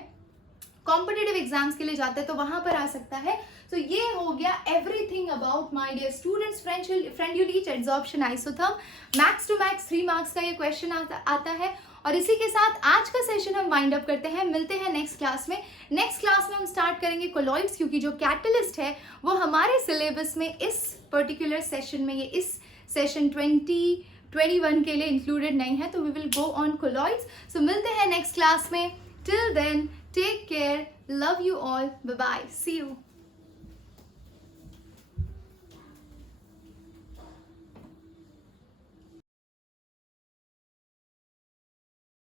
कॉम्पिटिटिव एग्जाम्स के लिए जाते हैं तो वहां पर आ सकता है। तो ये हो गया everything about my dear students Freundlich adsorption isotherm. Max to max 3 marks का ये क्वेश्चन आता है। और इसी के साथ आज का सेशन हम वाइंड अप करते हैं, मिलते हैं नेक्स्ट क्लास में। नेक्स्ट क्लास में हम स्टार्ट करेंगे कोलॉइड्स, क्योंकि जो कैटलिस्ट है वो हमारे सिलेबस में इस पर्टिकुलर सेशन में, ये इस सेशन 2021 के लिए इंक्लूडेड नहीं है, तो we will go on colloids. So मिलते हैं नेक्स्ट क्लास में। Till then take care, love you all, bye bye, see you.